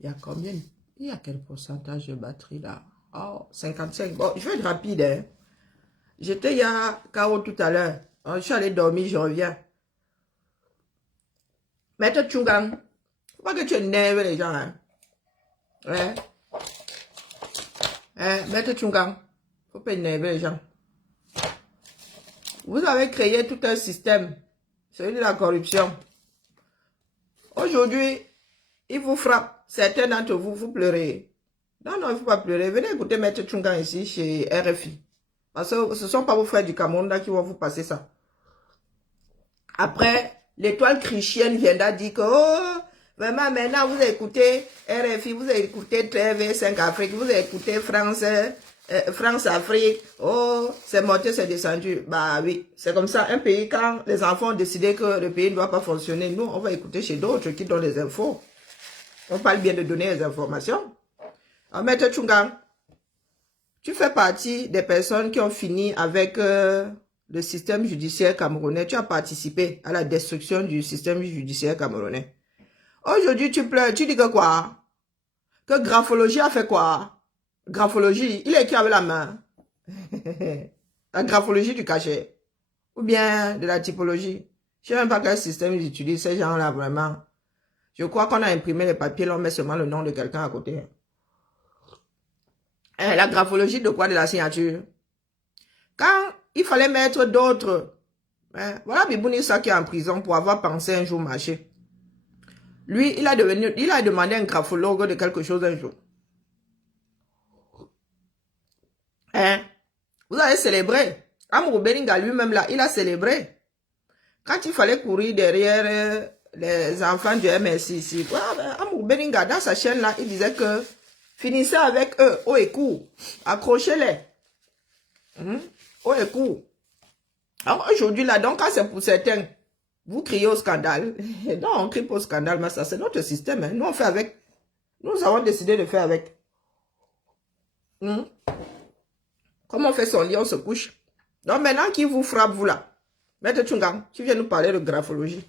Il y a combien? Il y a quel pourcentage de batterie là? Oh, 55. Bon, je vais être rapide. Hein. J'étais il y a KO tout à l'heure. Je suis allé dormir, je reviens. Maître Tchungang, faut pas que tu énerves les gens. Hein. Ouais. Maître Tchungang, faut pas énerver les gens. Vous avez créé tout un système, celui de la corruption. Aujourd'hui, il vous frappe. Certains d'entre vous, vous pleurez. Non, non, il ne faut pas pleurer. Venez écouter Maître Tchungang ici chez RFI. Parce que ce ne sont pas vos frères du Cameroun là qui vont vous passer ça. Après, l'étoile chrétienne viendra dire que, oh, vraiment, maintenant, vous écoutez RFI, vous écoutez TV5 Afrique, vous écoutez France Afrique, oh, c'est monté, c'est descendu. Bah oui, c'est comme ça. Un pays, quand les enfants ont décidé que le pays ne doit pas fonctionner, nous, on va écouter chez d'autres qui donnent les infos. On parle bien de donner les informations. Alors, Maître Tchungang, tu fais partie des personnes qui ont fini avec le système judiciaire camerounais. Tu as participé à la destruction du système judiciaire camerounais. Aujourd'hui, tu pleures. Tu dis que quoi? Que graphologie a fait quoi? Graphologie, il est écrit avec la main. La graphologie du cachet. Ou bien de la typologie. Je ne sais même pas quel système ils utilisent, ces gens-là, vraiment. Je crois qu'on a imprimé les papiers, là, on met seulement le nom de quelqu'un à côté. La graphologie de quoi? De la signature. Quand il fallait mettre d'autres, voilà Bibounissa qui est en prison pour avoir pensé un jour marcher. Lui, il a demandé un graphologue de quelque chose un jour. Vous avez célébré. Amour Belinga lui-même là, il a célébré. Quand il fallait courir derrière les enfants du MSI ici, Amour Belinga, dans sa chaîne là, il disait que finissez avec eux, haut et court. Accrochez-les. Haut et court. Alors aujourd'hui là, donc quand c'est pour certains, vous criez au scandale. Non, on crie pas au scandale, mais ça c'est notre système. Hein. Nous on fait avec. Nous avons décidé de faire avec. Comme on fait son lit, on se couche. Donc maintenant qui vous frappe, vous là. Maître Tchungang, tu viens nous parler de graphologie.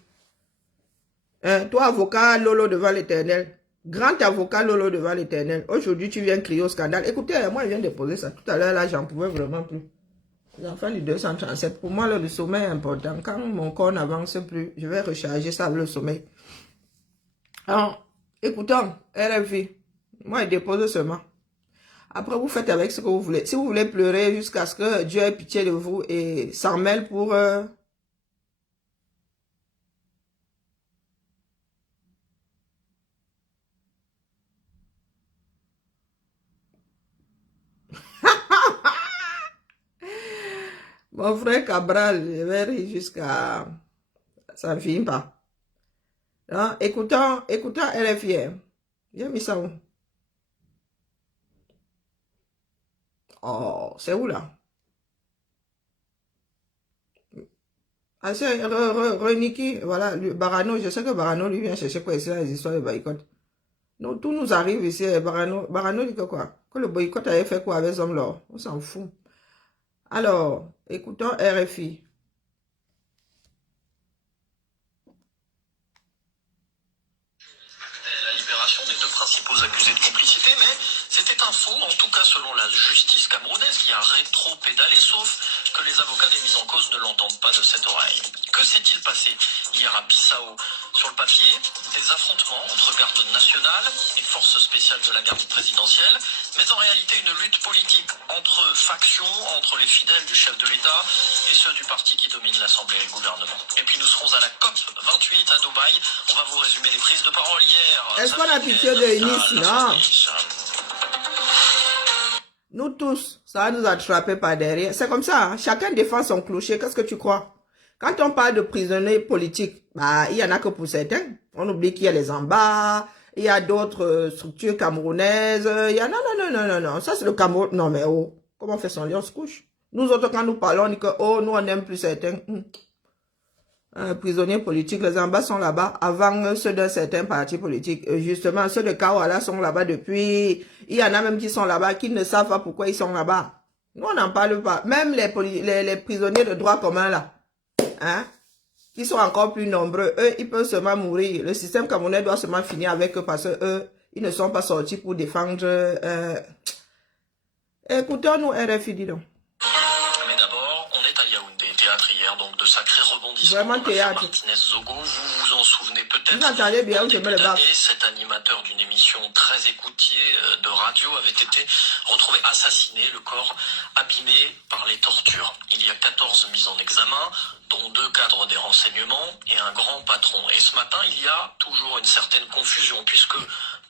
Toi, avocat Lolo devant l'éternel. Grand avocat Lolo devant l'éternel. Aujourd'hui, tu viens crier au scandale. Écoutez, moi, je viens de poser ça. Tout à l'heure, là, j'en pouvais vraiment plus. Les enfants du 237. Pour moi, le sommeil est important. Quand mon corps n'avance plus, je vais recharger ça avec le sommeil. Alors, écoutons, RFI. Moi, je dépose seulement. Après, vous faites avec ce que vous voulez. Si vous voulez pleurer jusqu'à ce que Dieu ait pitié de vous et s'en mêle pour... Mon frère Cabral, je vais rire jusqu'à... Ça ne finit pas. Hein? Écoutons RFI. J'ai mis ça où? Oh, c'est où là? Ah, c'est Reniki, voilà, Barano, je sais que Barano, lui, vient chercher quoi ici, les histoires de boycott. Non, tout nous arrive ici, Barano dit que quoi? Que le boycott avait fait quoi avec les hommes là? On s'en fout. Alors, écoutons RFI. La libération des deux principaux accusés de complicité, mais c'était un faux, en tout cas selon la justice camerounaise qui a rétro-pédalé, sauf que les avocats des mises en cause ne l'entendent pas de cette oreille. Que s'est-il passé hier à Bissau? Sur le papier, des affrontements entre garde nationale et forces spéciales de la garde présidentielle, mais en réalité une lutte politique entre factions, entre les fidèles du chef de l'État et ceux du parti qui domine l'Assemblée et le gouvernement. Et puis nous serons à la COP 28 à Dubaï. On va vous résumer les prises de parole hier. Est-ce qu'on a pitié de Nice? Non. Nous tous, ça va nous attraper par derrière. C'est comme ça, hein? Chacun défend son clocher. Qu'est-ce que tu crois? Quand on parle de prisonniers politiques, bah, il y en a que pour certains. On oublie qu'il y a les Amba, il y a d'autres structures camerounaises. Il y a... Non. Ça, c'est le Cameroun. Non, mais oh, comment on fait son lit, on se couche. Nous autres, quand nous parlons, on dit que, oh, nous, on n'aime plus certains. Prisonniers politiques, les Amba sont là-bas avant ceux d'un certain parti politique. Justement, ceux de Kawala sont là-bas depuis... Il y en a même qui sont là-bas, qui ne savent pas pourquoi ils sont là-bas. Nous, on n'en parle pas. Même les prisonniers de droit commun, là, hein, qui sont encore plus nombreux, eux, ils peuvent seulement mourir. Le système camerounais doit seulement finir avec eux parce que eux, ils ne sont pas sortis pour défendre... Écoutons-nous RFI, dis donc. Mais d'abord, on est à Yaoundé, théâtre hier, donc de sacrés rebondissements. Vraiment théâtre. Martinez Zogo, vous vous en souvenez peut-être. Vous entendez bien, au je début mets le bas. d'année, cet animateur d'une émission très écoutée de radio avait été retrouvé assassiné, le corps abîmé par les tortures. Il y a 14 mises en examen, dont 2 cadres des renseignements et un grand patron. Et ce matin, il y a toujours une certaine confusion, puisque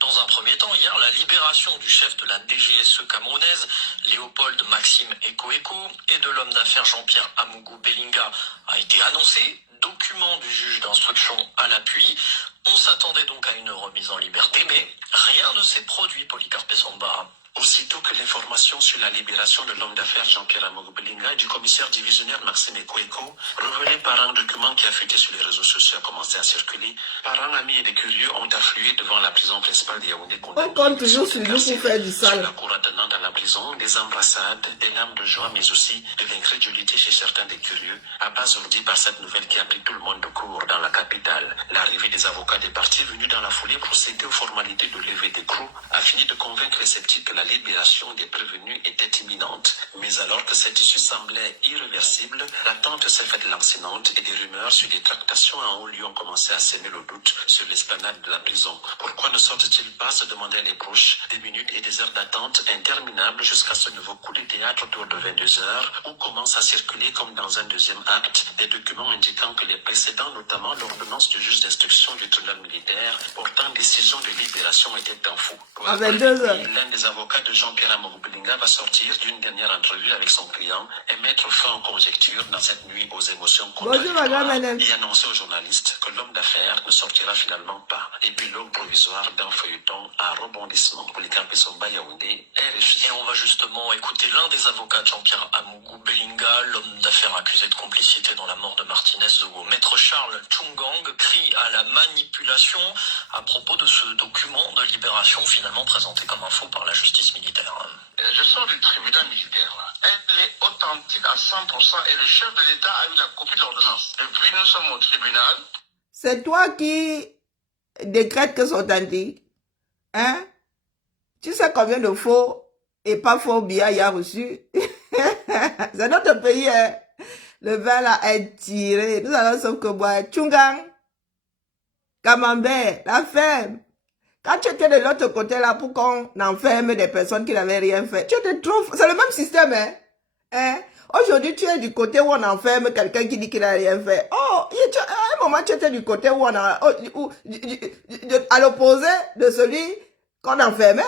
dans un premier temps, hier, la libération du chef de la DGSE camerounaise, Léopold Maxime Eko et de l'homme d'affaires Jean-Pierre Amougou Belinga a été annoncée, document du juge d'instruction à l'appui. On s'attendait donc à une remise en liberté, mais rien ne s'est produit, Polycarpe Samba. Aussitôt que l'information sur la libération de l'homme d'affaires Jean-Pierre Amougou Belinga et du commissaire divisionnaire Maxime Eko, révélé par un document qui a fuité sur les réseaux sociaux, a commencé à circuler, parents, amis et des curieux ont afflué devant la prison principale de Yaoundé. On compte toujours sur nous pour faire du Sur sale. la cour attendant dans la prison, des embrassades, des larmes de joie, mais aussi de l'incrédulité chez certains des curieux, abasourdis par cette nouvelle qui a pris tout le monde de court dans la capitale. L'arrivée des avocats des partis venus dans la foulée procéder aux formalités de levée d'écrou a fini de convaincre les sceptiques que la libération des prévenus était imminente. Mais alors que cette issue semblait irréversible, l'attente s'est faite lancinante et des rumeurs sur des tractations en haut lieu ont commencé à semer le doute sur l'esplanade de la prison. Pourquoi ne sortent-ils pas, se demandaient les proches, des minutes et des heures d'attente interminables jusqu'à ce nouveau coup de théâtre autour de 22 heures, où commence à circuler comme dans un deuxième acte des documents indiquant que les précédents, notamment l'ordonnance du juge d'instruction du tribunal militaire portant décision de libération, étaient en faux. À 22 heures. L'un des avocats de Jean-Pierre Amougou Belinga va sortir d'une dernière entrevue avec son client et mettre fin aux conjectures dans cette nuit aux émotions Bonjour, madame, madame. et annoncer aux journalistes que l'homme d'affaires ne sortira finalement pas. Épilogue provisoire d'un feuilleton à rebondissement. Polycarpe Samba, Yaoundé, RFI. Et on va justement écouter l'un des avocats de Jean-Pierre Amougou Belinga, l'homme d'affaires accusé de complicité dans la mort de Martinez Zogo. Maître Charles Chungang crie à la manipulation à propos de ce document de libération finalement présenté comme un faux par la justice militaire. Je sors du tribunal militaire là. Elle est authentique à 100% et le chef de l'État a eu la copie de l'ordonnance. Depuis nous sommes au tribunal. C'est toi qui décrète que c'est authentique. Hein? Tu sais combien de faux et pas faux billets il y a reçu? C'est notre pays, hein? Le vin là est tiré. Nous allons sauf que boire. Tchungang, Camembert, la ferme. Quand tu étais de l'autre côté là pour qu'on enferme des personnes qui n'avaient rien fait, tu étais trop... C'est le même système, hein? Hein? Aujourd'hui, tu es du côté où on enferme quelqu'un qui dit qu'il n'a rien fait. Oh, à un moment, tu étais du côté où on a... à l'opposé de celui qu'on enfermait.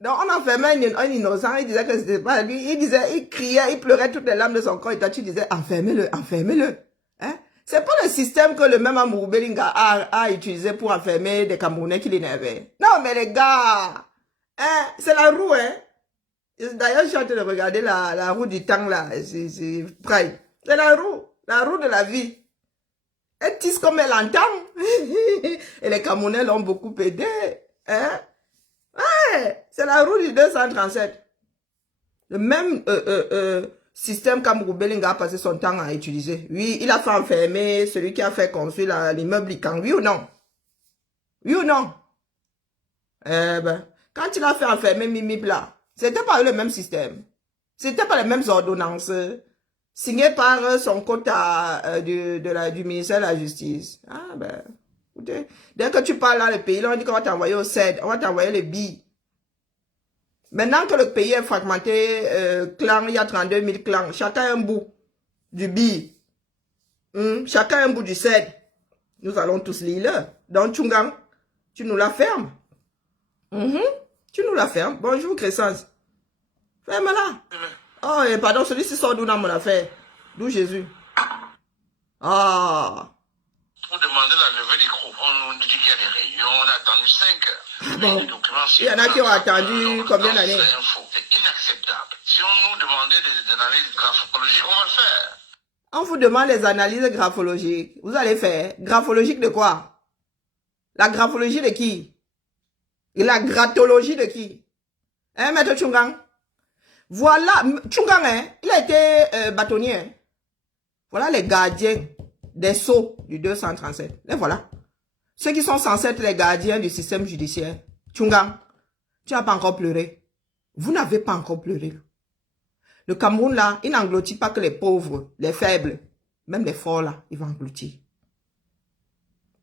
Donc, on enfermait un innocent, il disait que c'était pas lui. Il criait, il pleurait toutes les larmes de son corps. Et toi, tu disais, enfermez-le, enfermez-le. Hein? C'est pas le système que le même Amougou Belinga a utilisé pour enfermer des Camerounais qui l'énervaient. Non, mais les gars, hein, c'est la roue, hein. D'ailleurs, je suis en train de regarder la roue du temps, là. C'est Pride. C'est la roue de la vie. Elle tisse comme elle entend. Et les Camerounais l'ont beaucoup aidé. Hein? Ouais, c'est la roue du 237. Le même système qu'Amougou Belinga a passé son temps à utiliser. Oui, il a fait enfermer celui qui a fait construire l'immeuble Ikan. Oui ou non? Oui ou non? Eh ben, quand il a fait enfermer Mimi Bla, c'était pas le même système. C'était pas les mêmes ordonnances signées par son quota du ministère de la Justice. Ah ben, écoutez, dès que tu parles là, le pays, là, on dit qu'on va t'envoyer au CED, on va t'envoyer les billes. Maintenant que le pays est fragmenté, clan, il y a 32 000 clans, chacun un bout du billet. Chacun un bout du CED. Nous allons tous lire. Donc, Tchungang, tu nous la fermes. Tu nous la fermes. Bonjour, Crescence. Ferme-la. Oh, et pardon, celui-ci sort d'où dans mon affaire? D'où Jésus? Ah. Pour demander la levée des groupes, on nous dit qu'il y a des réunions, on a attendu 5 heures. Bon. Les documents, Il y en a qui ont attendu combien d'années? C'est inacceptable. Si on nous demandait des analyses graphologiques, on va le faire. On vous demande les analyses graphologiques. Vous allez faire. Graphologique de quoi? La graphologie de qui? Et la graphologie de qui? Hein, maître Chungang? Voilà, Chungang, hein, il a été bâtonnier. Hein. Voilà les gardiens des sceaux du 237. Les voilà. Ceux qui sont censés être les gardiens du système judiciaire. Tchungang, tu n'as pas encore pleuré. Vous n'avez pas encore pleuré. Le Cameroun, là, il n'engloutit pas que les pauvres, les faibles. Même les forts, là, il va engloutir.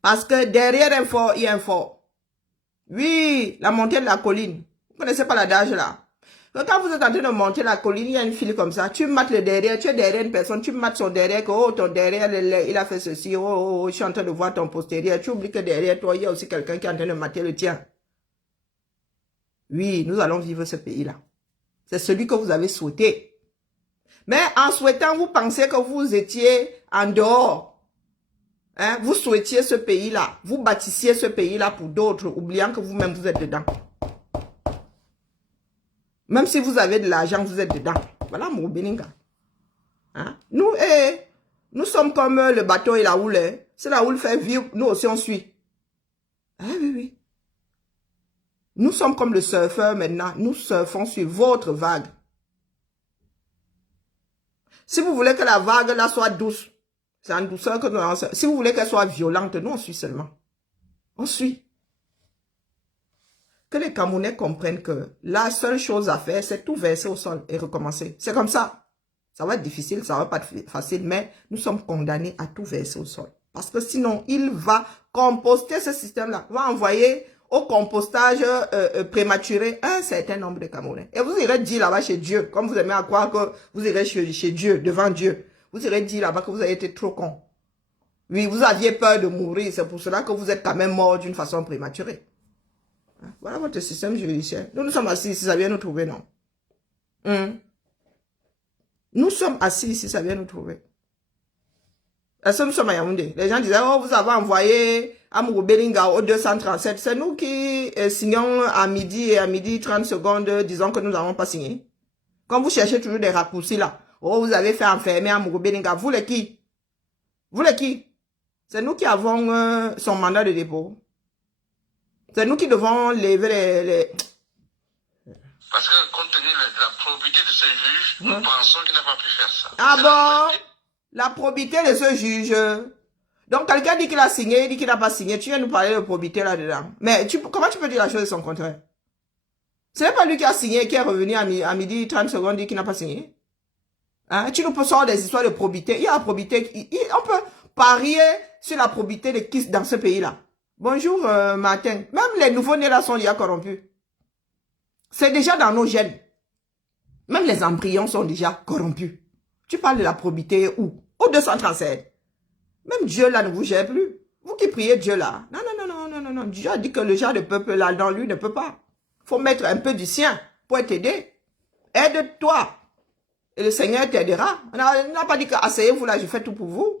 Parce que derrière un fort, il y a un fort. Oui, la montée de la colline. Vous ne connaissez pas l'adage, là. Quand vous êtes en train de monter la colline, il y a une file comme ça. Tu mates le derrière, tu es derrière une personne, tu mates son derrière, que oh, ton derrière, il a fait ceci, oh, je suis en train de voir ton postérieur. Tu oublies que derrière toi, il y a aussi quelqu'un qui est en train de mater le tien. Oui, nous allons vivre ce pays-là. C'est celui que vous avez souhaité. Mais en souhaitant, vous pensez que vous étiez en dehors. Hein? Vous souhaitiez ce pays-là. Vous bâtissiez ce pays-là pour d'autres, oubliant que vous-même, vous êtes dedans. Même si vous avez de l'argent, vous êtes dedans. Voilà, mon Beninga. Hein? Nous sommes comme le bateau et la houle. Hein? C'est la houle fait vivre, nous aussi on suit. Ah oui, oui. Nous sommes comme le surfeur maintenant. Nous surfons sur votre vague. Si vous voulez que la vague là soit douce, c'est en douceur que nous allons. Si vous voulez qu'elle soit violente, nous on suit seulement. On suit. Que les Camerounais comprennent que la seule chose à faire, c'est tout verser au sol et recommencer. C'est comme ça. Ça va être difficile, ça va pas être facile, mais nous sommes condamnés à tout verser au sol. Parce que sinon, il va composter ce système-là. Il va envoyer au compostage prématuré un certain nombre de Camerounais. Et vous irez dire là-bas chez Dieu, comme vous aimez à croire que vous irez chez Dieu, devant Dieu. Vous irez dire là-bas que vous avez été trop con. Oui, vous aviez peur de mourir, c'est pour cela que vous êtes quand même mort d'une façon prématurée. Voilà votre système judiciaire. Nous sommes assis ici, ça vient nous trouver, non? Nous sommes assis ici, ça vient nous trouver. Est-ce que nous sommes à Yaoundé? Les gens disaient, oh, vous avez envoyé Amourou Belinga au 237. C'est nous qui signons à midi et à midi 30 secondes, disons que nous n'avons pas signé. Quand vous cherchez toujours des raccourcis là, oh, vous avez fait enfermer Amourou Belinga. Vous les qui? Vous les qui? C'est nous qui avons son mandat de dépôt. C'est nous qui devons lever les... Parce que compte tenu de la probité de ce juge, nous pensons qu'il n'a pas pu faire ça. Ah bon? La probité de ce juge. Donc quelqu'un dit qu'il a signé, il dit qu'il n'a pas signé. Tu viens nous parler de probité là-dedans. Mais comment tu peux dire la chose de son contraire? Ce n'est pas lui qui a signé, qui est revenu à midi 30 secondes, dit qu'il n'a pas signé. Hein? Tu nous peux sortir des histoires de probité. Il y a la probité. On peut parier sur la probité de qui dans ce pays-là. Bonjour, Martin. Même les nouveaux-nés là sont déjà corrompus. C'est déjà dans nos gènes. Même les embryons sont déjà corrompus. Tu parles de la probité où? Au 237. Même Dieu là ne vous gère plus. Vous qui priez Dieu là. Non. Dieu a dit que le genre de peuple là dans lui ne peut pas. Faut mettre un peu du sien pour t'aider. Aide-toi. Et le Seigneur t'aidera. On n'a pas dit que asseyez-vous là, je fais tout pour vous.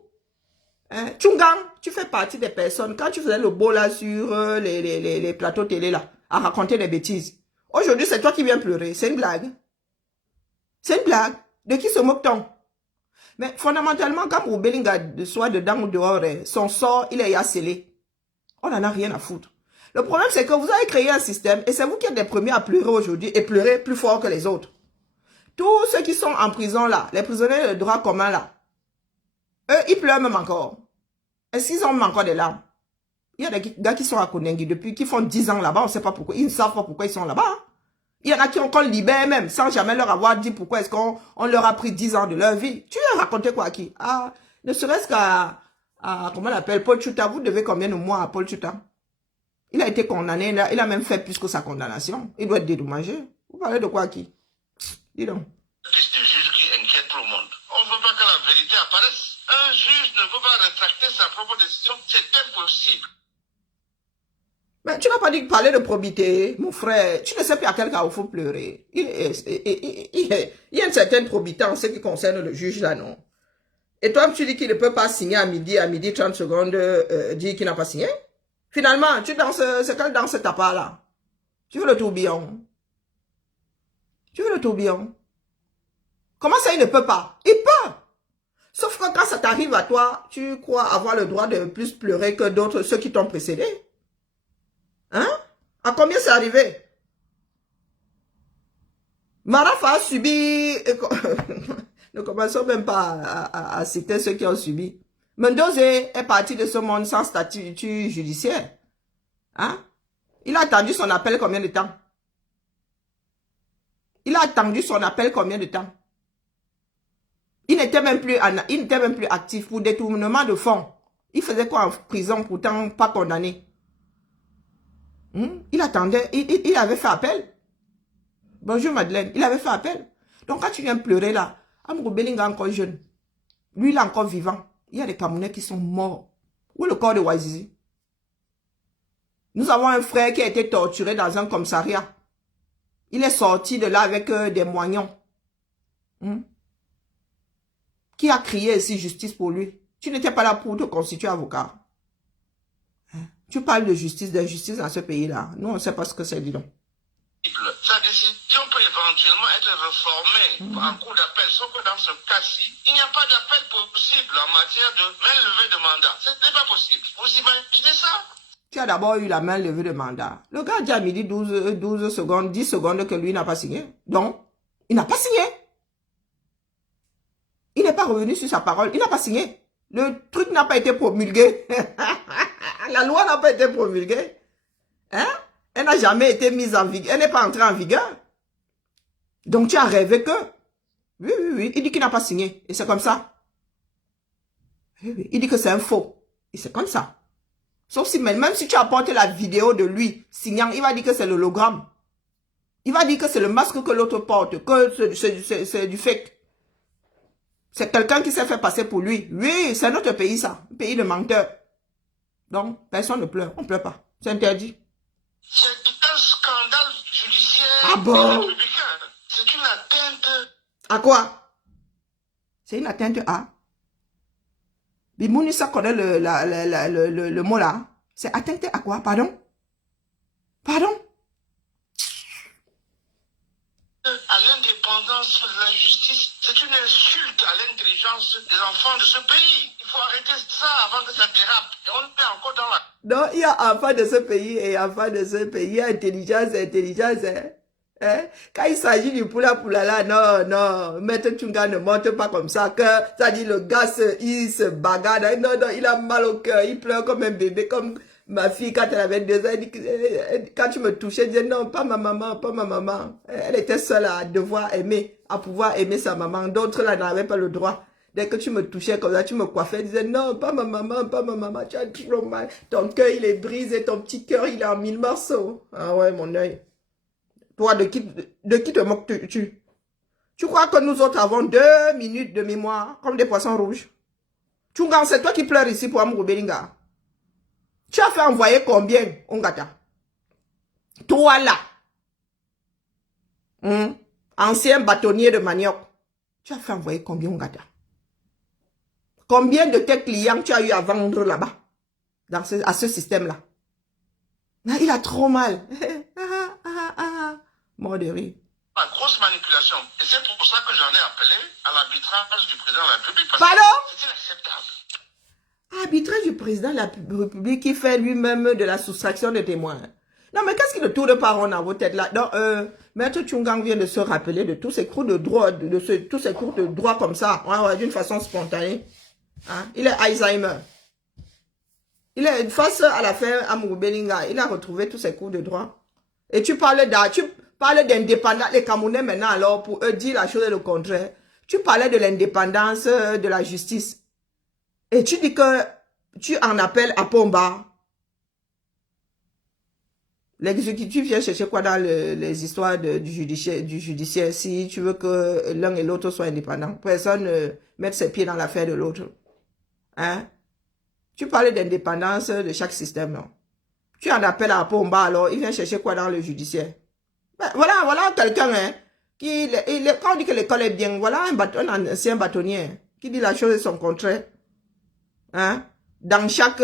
Hein? Tchungang, tu fais partie des personnes. Quand tu faisais le beau là sur les plateaux télé là, à raconter des bêtises. Aujourd'hui, c'est toi qui viens pleurer. C'est une blague. C'est une blague. De qui se moque-t-on? Mais fondamentalement, quand Belinga soit dedans ou dehors, son sort, il est scellé. On n'en a rien à foutre. Le problème, c'est que vous avez créé un système et c'est vous qui êtes les premiers à pleurer aujourd'hui et pleurer plus fort que les autres. Tous ceux qui sont en prison là, les prisonniers de droit commun là, eux, ils pleurent même encore. Est-ce qu'ils ont même encore des larmes? Il y a des gars qui sont à Konengi depuis, qui font 10 ans là-bas, on ne sait pas pourquoi. Ils ne savent pas pourquoi ils sont là-bas. Hein. Il y en a qui qu'on libère même, sans jamais leur avoir dit pourquoi est-ce qu'on leur a pris 10 ans de leur vie. Tu as raconté quoi à qui? Ah, ne serait-ce qu'à, comment on l'appelle, Paul Tchouta. Vous devez combien de mois à Paul Tchouta? Il a été condamné, il a même fait plus que sa condamnation. Il doit être dédommagé. Vous parlez de quoi à qui? Dis donc. Piste du juge qui inquiète tout le monde. On ne veut pas que la vérité apparaisse. Un juge ne peut pas rétracter sa propre décision. C'est impossible. Mais tu n'as pas dit de parler de probité, mon frère. Tu ne sais plus à quel cas il faut pleurer. Il y a une certaine probité en ce qui concerne le juge là, non? Et toi, tu dis qu'il ne peut pas signer à midi 30 secondes, dire qu'il n'a pas signé? Finalement, tu danses, c'est quelle danse ta part là? Tu veux le tourbillon? Tu veux le tourbillon? Comment ça, il ne peut pas? Il peut! Sauf que quand ça t'arrive à toi, tu crois avoir le droit de plus pleurer que d'autres, ceux qui t'ont précédé. Hein? À combien c'est arrivé? Marafa a subi... Ne commençons même pas à citer ceux qui ont subi. Mendoza est parti de ce monde sans statut judiciaire. Hein? Il a attendu son appel combien de temps? Il a attendu son appel combien de temps? Il n'était même plus actif pour détournement de fonds. Il faisait quoi en prison, pourtant pas condamné? Il attendait, il avait fait appel. Bonjour Madeleine, il avait fait appel. Donc quand tu viens pleurer là, Amourou Belinga est encore jeune. Lui, il est encore vivant. Il y a des Camerounais qui sont morts. Où est le corps de Wazizi? Nous avons un frère qui a été torturé dans un commissariat. Il est sorti de là avec des moignons. Qui a crié ici justice pour lui? Tu n'étais pas là pour te constituer avocat. Tu parles de justice, d'injustice dans ce pays-là. Nous, on ne sait pas ce que c'est, dis donc. Sa décision peut éventuellement être réformée en cours d'appel, sauf que dans ce cas-ci, il n'y a pas d'appel possible en matière de main levée de mandat. Ce n'est pas possible. Vous imaginez ça? Tu as d'abord eu la main levée de mandat. Le gars dit à midi 12 secondes, 10 secondes que lui n'a pas signé. Donc, il n'a pas signé. Il n'est pas revenu sur sa parole. Il n'a pas signé. Le truc n'a pas été promulgué. La loi n'a pas été promulguée. Hein? Elle n'a jamais été mise en vigueur. Elle n'est pas entrée en vigueur. Donc tu as rêvé que... Oui, oui, oui. Il dit qu'il n'a pas signé. Et c'est comme ça. Oui, oui. Il dit que c'est un faux. Et c'est comme ça. Sauf si même si tu apportes la vidéo de lui signant, il va dire que c'est l'hologramme. Il va dire que c'est le masque que l'autre porte. Que c'est du fake. C'est quelqu'un qui s'est fait passer pour lui. Oui, c'est notre pays ça. Un pays de menteurs. Donc, personne ne pleure. On ne pleure pas. C'est interdit. C'est un scandale judiciaire républicain. C'est une atteinte. À quoi? C'est une atteinte à? Bimouni, ça connaît le mot là. C'est atteinte à quoi? Pardon? Pardon? À l'indépendance de la justice, c'est une insulte à l'intelligence des enfants de ce pays. Il faut arrêter ça avant que ça dérape. Et on est encore dans la... Non, il y a enfants de ce pays et enfants de ce pays. Il y a intelligence. Hein? Quand il s'agit du poula là, non, Maître Tchunga ne monte pas comme ça, que ça dit le gars, il se bagarre. Non, il a mal au cœur, il pleure comme un bébé, comme ma fille quand elle avait 2 ans. Elle dit, quand tu me touchais, elle disait non, pas ma maman, pas ma maman. Elle était seule à devoir aimer, à pouvoir aimer sa maman. D'autres là n'avaient pas le droit. Dès que tu me touchais comme ça, tu me coiffais, elle disait non, pas ma maman, tu as trop mal. Ton cœur il est brisé, ton petit cœur il est en 1000 morceaux. Ah ouais, mon œil. Toi, de qui te moques-tu? Tu crois que nous autres avons 2 minutes de mémoire, comme des poissons rouges? Tchungang, c'est toi qui pleures ici pour Amourou Belinga. Tu as fait envoyer combien, Ongata? Toi là. Ancien bâtonnier de manioc. Tu as fait envoyer combien, Ongata? Combien de tes clients tu as eu à vendre là-bas? À ce système-là. Il a trop mal. Mort de rire. La grosse manipulation. Et c'est pour ça que j'en ai appelé à l'arbitrage du président de la République. Parce Pardon? que c'est inacceptable. Arbitrage du président de la République qui fait lui-même de la soustraction de témoins. Non, mais qu'est-ce qui ne tourne pas rond dans vos têtes là? Donc, Maître Tchungang vient de se rappeler de tous ces cours de droit, tous ces cours de droit comme ça, d'une façon spontanée. Hein? Il est Alzheimer. Il est face à l'affaire Amourou Belinga. Il a retrouvé tous ses cours de droit. Et tu parles d'indépendance. Les Camerounais maintenant, alors, pour eux dire la chose et le contraire. Tu parlais de l'indépendance de la justice. Et tu dis que tu en appelles à Pomba. L'exécutif vient chercher quoi dans les histoires du judiciaire si tu veux que l'un et l'autre soient indépendants. Personne ne mette ses pieds dans l'affaire de l'autre. Hein? Tu parlais d'indépendance de chaque système, non? Tu en appelles à Pomba, alors il vient chercher quoi dans le judiciaire? Ben, voilà quelqu'un, hein, quand on dit que l'école est bien, voilà un ancien bâtonnier qui dit la chose et son contraire. Hein? Dans chaque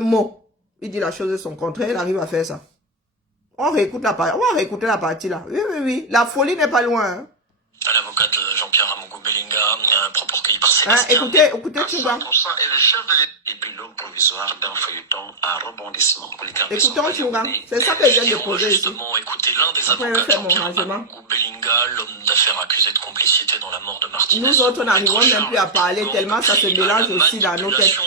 mot, il dit la chose et son contraire, il arrive à faire ça. On va réécouter la partie là. Oui. La folie n'est pas loin. Hein? L'avocat de Jean-Pierre Amourou Belinga, un propos recueilli par Sébastien. Écoutez, tu vois. Et le chef de l'État. Épilogue provisoire d'un feuilleton à rebondissement. Écoutons, tu vois. C'est ça que je viens de poser ici. Justement, écoutez l'un des avocats de Jean-Pierre Amourou Belinga, l'homme d'affaires accusé de complicité dans la mort de Martinez. Nous autres, on n'arrivons même plus à parler tellement ça se mélange aussi dans nos têtes.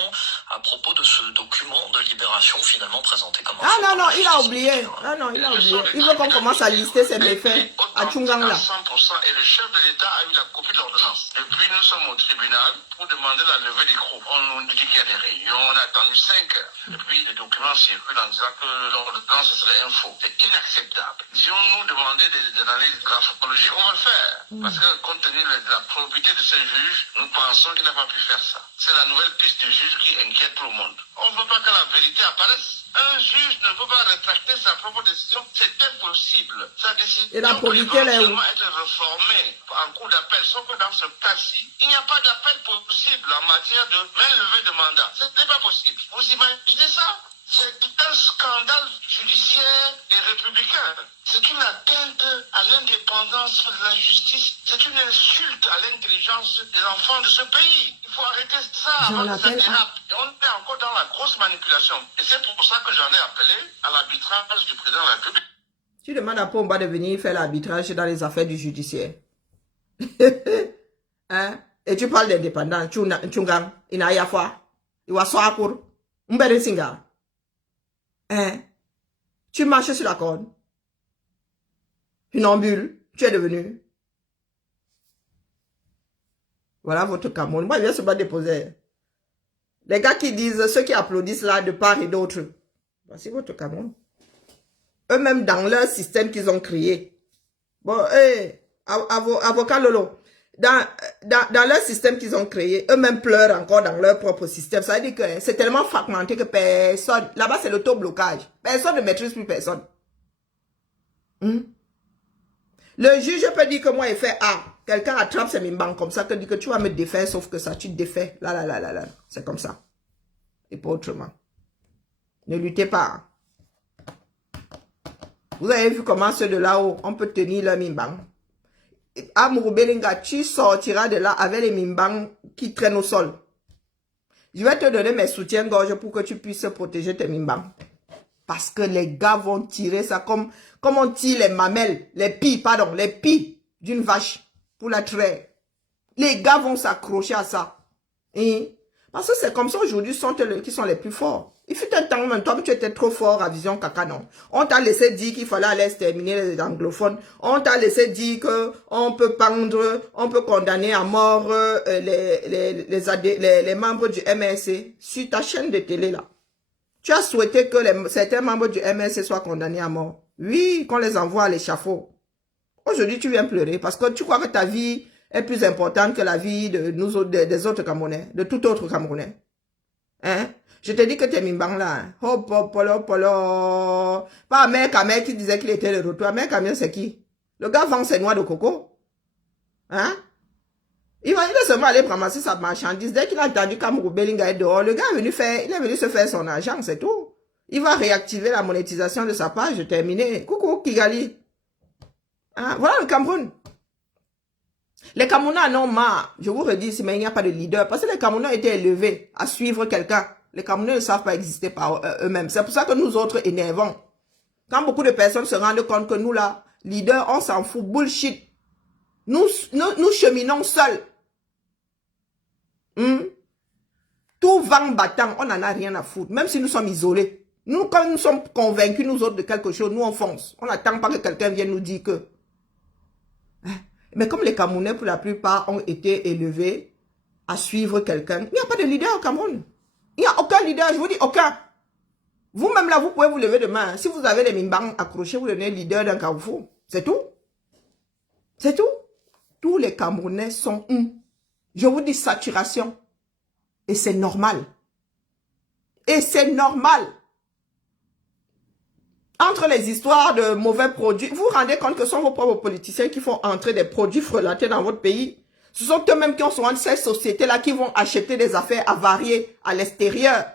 à propos de ce document de libération finalement présenté comme un Ah faux non, par non, la il a justice oublié. militaire. Ah non, il a oublié. Il veut qu'on commence à lister ses méfaits à Tchungang là. 100% et le chef de l'État a eu la copie de l'ordonnance. Depuis, nous sommes au tribunal pour demander la levée des groupes. On nous dit qu'il y a des réunions, on a attendu 5 heures. Et puis, le document circule en disant que l'ordonnance serait un faux. C'est inacceptable. Si on nous demandait des analyses graphologiques, on va le faire. Parce que compte tenu de la probité de ce juge, nous pensons qu'il n'a pas pu faire ça. C'est la nouvelle piste du juge qui inquiète tout le monde. On ne veut pas que la vérité apparaisse. Un juge ne peut pas rétracter sa propre décision. C'est impossible. Sa décision Et la peut probité, elle est où? éventuellement être réformée en cours d'appel. Sauf que dans ce cas-ci, il n'y a pas d'appel possible en matière de main levée de mandat. Ce n'est pas possible. Vous imaginez ça? C'est un scandale judiciaire et républicain. C'est une atteinte à l'indépendance de la justice. C'est une insulte à l'intelligence des enfants de ce pays. Il faut arrêter ça avant que ça dérape. Et on est encore dans la grosse manipulation. Et c'est pour ça que j'en ai appelé à l'arbitrage du président de la République. Tu demandes à Pomba de venir faire l'arbitrage dans les affaires du judiciaire. Hein? Et tu parles d'indépendance. Tchungang, Inayafwa, Iwaswakur, Mbere Singa. Hein? Tu marches sur la corde. Funambule, tu es devenu. Voilà votre Cameroun. Moi, je viens se battre déposer. Les gars qui disent, ceux qui applaudissent là de part et d'autre. Voici votre Cameroun. Eux-mêmes dans leur système qu'ils ont créé. Bon, avocat Lolo. Dans leur système qu'ils ont créé, eux-mêmes pleurent encore dans leur propre système. Ça veut dire que c'est tellement fragmenté que personne, là-bas c'est l'auto-blocage. Personne ne maîtrise plus personne. Le juge peut dire que moi il fait A. Quelqu'un attrape ses mimbang comme ça, que dit que tu vas me défaire, sauf que ça, tu te défais. Là. C'est comme ça. Et pas autrement. Ne luttez pas. Vous avez vu comment ceux de là-haut, on peut tenir leur mimbang. Amourou Belinga, tu sortiras de là avec les mimbangs qui traînent au sol. Je vais te donner mes soutiens-gorge pour que tu puisses protéger tes mimbangs. Parce que les gars vont tirer ça comme on tire les mamelles, les pies d'une vache pour la traire. Les gars vont s'accrocher à ça. Et parce que c'est comme ça aujourd'hui qui sont les plus forts. Il fut un temps, même toi, tu étais trop fort à Vision Caca, non? On t'a laissé dire qu'il fallait aller exterminer les anglophones. On t'a laissé dire qu'on peut pendre, on peut condamner à mort les membres du MRC sur ta chaîne de télé, là. Tu as souhaité que certains membres du MRC soient condamnés à mort. Oui, qu'on les envoie à l'échafaud. Aujourd'hui, tu viens pleurer parce que tu crois que ta vie est plus importante que la vie de nous autres, des autres Camerounais, de tout autre Camerounais. Hein? Je te dis que t'es mimbang là. Oh, polo. Pas Amer Kamel qui disait qu'il était le retour. Amer Kamel, c'est qui? Le gars vend ses noix de coco. Hein? Il est seulement allé ramasser sa marchandise. Dès qu'il a entendu qu'Amourou Belinga est dehors, le gars il est venu se faire son argent, c'est tout. Il va réactiver la monétisation de sa page, terminé. Coucou, Kigali. Hein? Voilà le Cameroun. Les Camerounais en ont marre. Je vous redis, mais il n'y a pas de leader. Parce que les Camerounais étaient élevés à suivre quelqu'un. Les Camerounais ne savent pas exister par eux-mêmes. C'est pour ça que nous autres énervons. Quand beaucoup de personnes se rendent compte que nous là, leaders, on s'en fout. Bullshit. Nous cheminons seuls. Tout vent battant, on n'en a rien à foutre. Même si nous sommes isolés. Nous, quand nous sommes convaincus, nous autres, de quelque chose, nous on fonce. On n'attend pas que quelqu'un vienne nous dire que. Mais comme les Camerounais, pour la plupart, ont été élevés à suivre quelqu'un, il n'y a pas de leader au Cameroun. Il n'y a aucun leader, je vous dis aucun. Vous-même là, vous pouvez vous lever demain. Si vous avez les mimbangs accrochés, vous devenez leader d'un carrefour. C'est tout. C'est tout. Tous les Camerounais sont je vous dis saturation. Et c'est normal. Et c'est normal. Entre les histoires de mauvais produits, vous vous rendez compte que ce sont vos propres politiciens qui font entrer des produits frelatés dans votre pays. Ce sont eux-mêmes qui ont souvent ces sociétés-là qui vont acheter des affaires avariées à l'extérieur.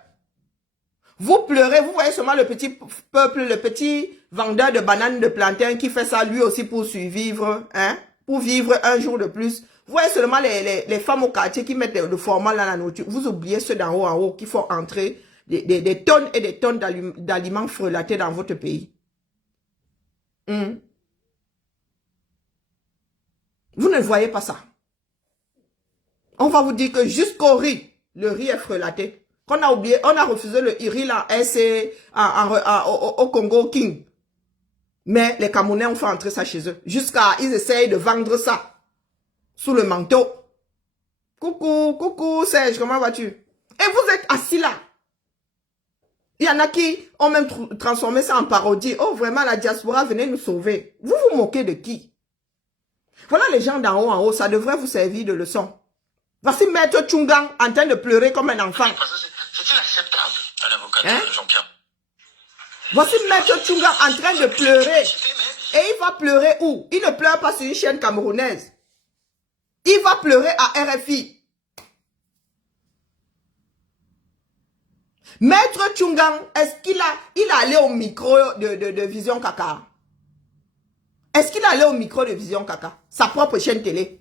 Vous pleurez, vous voyez seulement le petit peuple, le petit vendeur de bananes, de plantains qui fait ça lui aussi pour survivre, hein, pour vivre un jour de plus. Vous voyez seulement les femmes au quartier qui mettent le format dans la nourriture. Vous oubliez ceux d'en haut en haut qui font entrer des tonnes et des tonnes d'aliments frelatés dans votre pays. Vous ne voyez pas ça. On va vous dire que jusqu'au riz, le riz est frelaté. qu'on a oublié, on a refusé le IRIL en RC, au Congo King. Mais les Camerounais ont fait entrer ça chez eux. Jusqu'à, ils essayent de vendre ça sous le manteau. Coucou Serge, comment vas-tu? Et vous êtes assis là. Il y en a qui ont même transformé ça en parodie. Oh, vraiment, la diaspora, venez nous sauver. Vous vous moquez de qui? Voilà les gens d'en haut en haut, ça devrait vous servir de leçon. Voici Maître Tchungang en train de pleurer comme un enfant. C'est inacceptable. À l'avocat Hein? de Jean-Pierre. Voici Maître Tchungang en train de pleurer. Et il va pleurer où? Il ne pleure pas sur une chaîne camerounaise. Il va pleurer à RFI. Maître Tchungang, est-ce qu'il est allé au micro de Vision Kaka? Est-ce qu'il est allé au micro de Vision Kaka? Sa propre chaîne télé.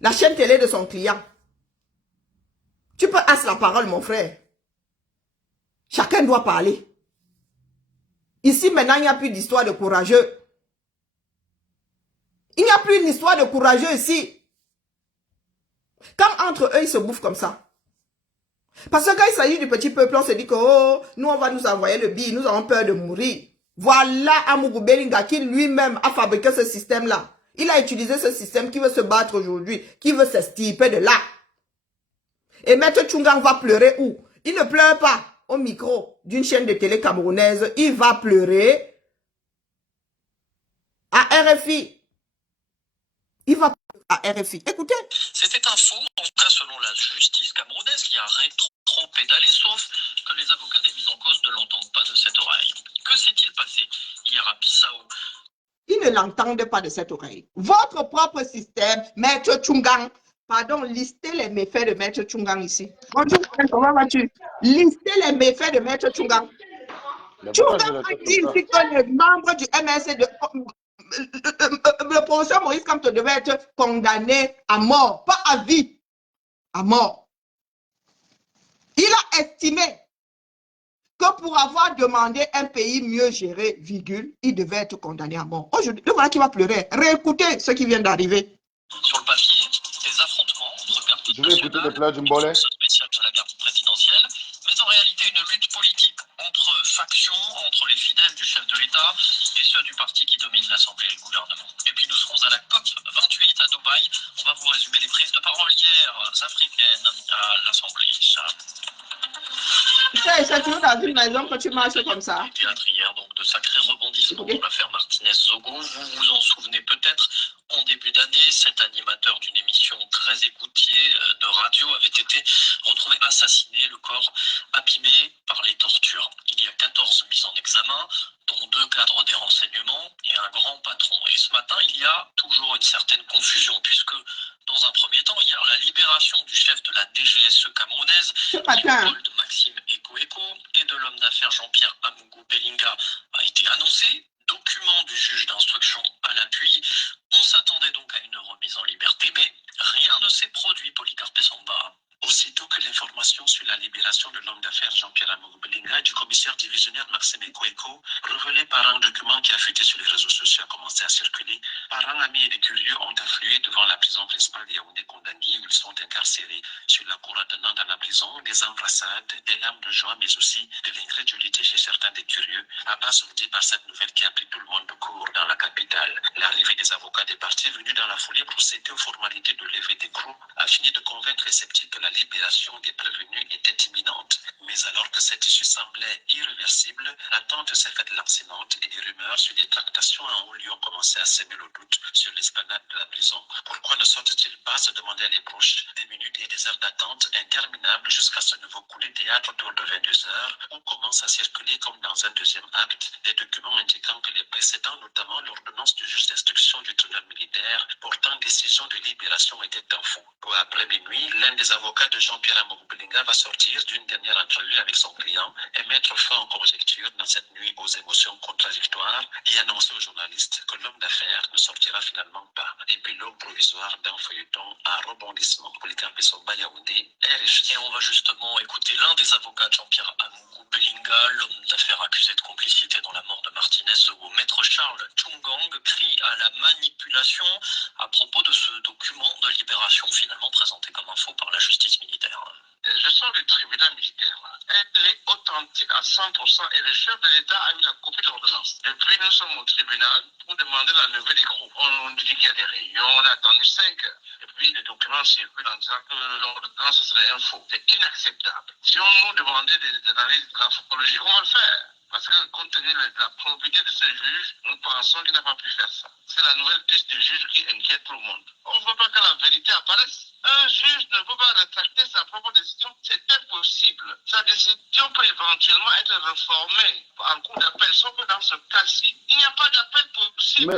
La chaîne télé de son client. Tu peux asseoir la parole, mon frère. Chacun doit parler. Ici, maintenant, il n'y a plus d'histoire de courageux. Il n'y a plus une histoire de courageux ici. Quand entre eux, ils se bouffent comme ça. Parce que quand il s'agit du petit peuple, on se dit que oh, nous, on va nous envoyer le billet, nous avons peur de mourir. Voilà Amougou Belinga qui lui-même a fabriqué ce système-là. Il a utilisé ce système qui veut se battre aujourd'hui, qui veut s'extirper de là. Et Maître Tchungang va pleurer où? Il ne pleure pas au micro d'une chaîne de télé camerounaise. Il va pleurer à RFI. Il va pleurer à RFI. Écoutez. C'était un faux, en tout cas selon la justice camerounaise qui a rétro-pédalé, sauf que les avocats des mises en cause ne l'entendent pas de cette oreille. Que s'est-il passé hier à Bissau? Ils ne l'entendent pas de cette oreille. Votre propre système, Maître Tchungang, pardon, listez les méfaits de Maître Tchungang ici. Bonjour, comment vas-tu? Listez les méfaits de Maître Tchungang. Tchungang a dit ici que les membres du MSC, le professeur Moïse Kamto devait être condamné à mort, pas à vie, à mort. Il a estimé que pour avoir demandé un pays mieux géré, virgule, il devait être condamné à mort. Aujourd'hui, le voilà qui va pleurer. Réécoutez ce qui vient d'arriver. Sur le papier, des affrontements entre gardes Je vais écouter le plat du Mbolé. spécial de la garde présidentielle, mais en réalité une lutte politique entre factions, entre les fidèles du chef de l'État et ceux du parti qui domine l'Assemblée et le gouvernement. Et puis nous serons à la COP 28 à Dubaï. On va vous résumer les prises de parole hier africaines à l'Assemblée. C'est toujours dans une maison que tu marches comme ça. Théâtre hier, donc de sacrés rebondissements dans l'affaire Martinez-Zogo. Vous vous en souvenez peut-être, en début d'année, cet animateur d'une émission très écoutée de radio avait été retrouvé assassiné, le corps abîmé par les tortures. Il y a 14 mises en examen, dont 2 cadres des renseignements et un grand patron. Et ce matin, il y a toujours une certaine confusion, puisque dans un premier temps, hier, la libération du chef de la DGSE camerounaise, Léopold Maxime Eko et de l'homme d'affaires Jean-Pierre Amougou Belinga a été annoncée. Document du juge d'instruction à l'appui. On s'attendait donc à une remise en liberté, mais rien ne s'est produit, Polycarpe Samba. Aussitôt que l'information sur la libération de l'homme d'affaires Jean-Pierre Amougou Belinga et du commissaire divisionnaire Maxime Eko, révélé par un document qui a fuité sur les réseaux sociaux, a commencé à circuler, parents, amis et des curieux ont afflué devant la prison principale de Yaoundé-Kondani où ils sont incarcérés. Sur la cour attenante dans la prison, des embrassades, des larmes de joie, mais aussi de l'incrédulité chez certains des curieux, abasourdis par cette nouvelle qui a pris tout le monde de court dans la capitale. L'arrivée des avocats des partis venus dans la foulée procéder aux formalités de levée d'écrou a fini de convaincre les sceptiques que la libération des prévenus était imminente. Mais alors que cette issue semblait irréversible, l'attente s'est faite lancinante et des rumeurs sur des tractations en haut lieu ont commencé à semer le doute sur l'esplanade de la prison. Pourquoi ne sortent-ils pas, se demandaient les proches, des minutes et des heures d'attente interminables jusqu'à ce nouveau coup de théâtre autour de 22 heures où commence à circuler comme dans un deuxième acte des documents indiquant que les précédents, notamment l'ordonnance du juge d'instruction du tribunal militaire portant décision de libération était un faux. Peu après minuit, l'un des avocats de Jean-Pierre Amougou Belinga va sortir d'une dernière entrevue avec son client et mettre fin aux conjectures dans cette nuit aux émotions contradictoires et annoncer aux journalistes que l'homme d'affaires ne sortira finalement pas. Épilogue provisoire d'un feuilleton à rebondissement. Polycarpe Samba, Yaoundé, RFI. Et on va justement écouter l'un des avocats de Jean-Pierre Amougou Belinga, l'homme d'affaires accusé de complicité dans la mort de Martinez-Zogo. Maître Charles Tchungang crie à la manipulation à propos de ce document de libération finalement présenté comme un faux par la justice militaire. Je sors du tribunal militaire. Elle est authentique à 100% et le chef de l'État a eu la copie de l'ordonnance. Depuis, nous sommes au tribunal pour demander la levée des groupes. On nous dit qu'il y a des réunions, on a attendu 5 heures. Et puis, les documents circulent en disant que l'ordonnance serait un faux. C'est inacceptable. Si on nous demandait des analyses graphologiques, on va le faire. Parce que compte tenu de la probité de ce juge, nous pensons qu'il n'a pas pu faire ça. C'est la nouvelle piste du juge qui inquiète tout le monde. On ne veut pas que la vérité apparaisse. Un juge ne peut pas rétracter sa propre décision. C'est impossible. Sa décision peut éventuellement être réformée en cours d'appel. Sauf que dans ce cas-ci, il n'y a pas d'appel possible.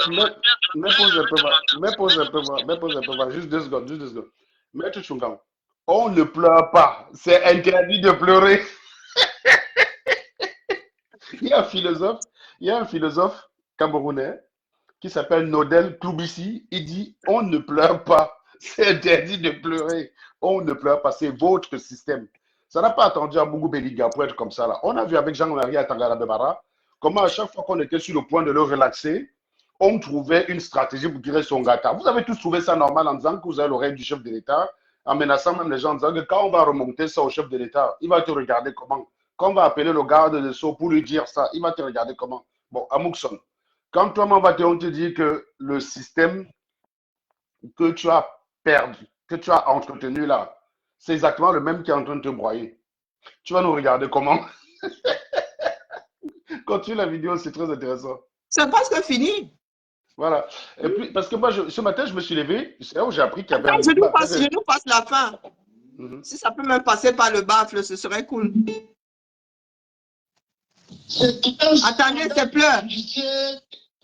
Mais pose un peu, juste 2 secondes, Maître Chungang, on ne pleure pas. C'est interdit de pleurer. Il y a un philosophe camerounais qui s'appelle Nodel Kloubissi. Il dit, on ne pleure pas. C'est interdit de pleurer. On ne pleure pas. C'est votre système. Ça n'a pas attendu à Mougou Béliga pour être comme ça, là. On a vu avec Jean-Marie Atangara comment à chaque fois qu'on était sur le point de le relaxer, on trouvait une stratégie pour tirer son gâteau. Vous avez tous trouvé ça normal en disant que vous avez l'oreille du chef de l'État, en menaçant même les gens en disant que quand on va remonter ça au chef de l'État, il va te regarder comment. Quand on va appeler le garde de Sceaux pour lui dire ça, il va te regarder comment. Bon, Amoukson, quand toi-même on te dit que le système que tu as perdu, que tu as entretenu là, c'est exactement le même qui est en train de te broyer. Tu vas nous regarder comment? Continue la vidéo, c'est très intéressant. C'est presque fini. Voilà. Et puis, parce que moi, ce matin, je me suis levé, c'est là où j'ai appris qu'il y avait Attends, je nous passe la fin. Si ça peut même passer par le baffle, ce serait cool. Attendez, c'est pleure.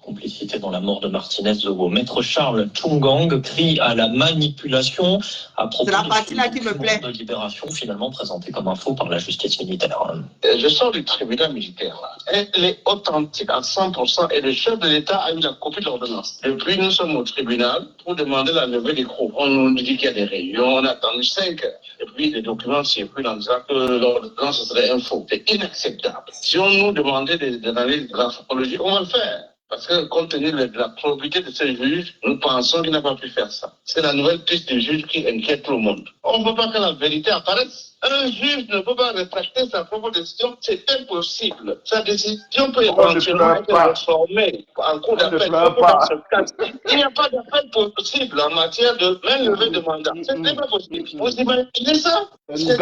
Complicité dans la mort de Martinez Zogo. Maître Charles Chungang crie à la manipulation à propos la partie là qui me plaît. De libération finalement présenté comme un faux par la justice militaire. Je sors du tribunal militaire. Elle est authentique à 100% et le chef de l'État a eu la copie de l'ordonnance. Depuis, nous sommes au tribunal pour demander la levée des groupes. On nous dit qu'il y a des réunions, on a attendu 5 heures. Et puis, les documents circulent en disant que l'ordonnance serait un faux. C'est inacceptable. Si on nous demandait des analyses graphologiques, on va le faire. Parce que compte tenu de la probité de ce juge, nous pensons qu'il n'a pas pu faire ça. C'est la nouvelle piste du juge qui inquiète tout le monde. On ne veut pas que la vérité apparaisse. Un juge ne peut pas rétracter sa propre décision. C'est impossible. Sa décision peut éventuellement être réformée en cours d'appel. Il n'y a pas d'appel possible en matière de main levée de mandat. Ce n'est pas possible. Vous imaginez ça? C'est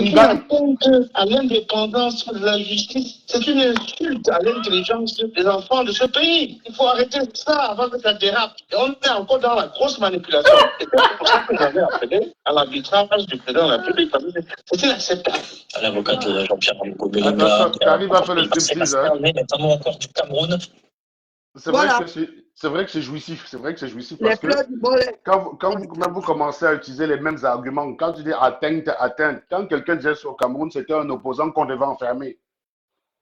une atteinte à l'indépendance de la justice. C'est une insulte à l'intelligence des enfants de ce pays. Il faut arrêter ça avant que ça dérape. Et on est encore dans la grosse manipulation. Et c'est pour ça que j'avais appelé à l'arbitrage du président de la République. C'est inacceptable. L'avocat de Jean-Pierre Gobelin. Attention, tu arrives à faire le striptease. Notamment encore du Cameroun. C'est vrai que c'est jouissif. C'est vrai que c'est jouissif parce que quand vous commencez à utiliser les mêmes arguments, quand tu dis atteinte, quand quelqu'un disait sur le Cameroun, c'était un opposant qu'on devait enfermer.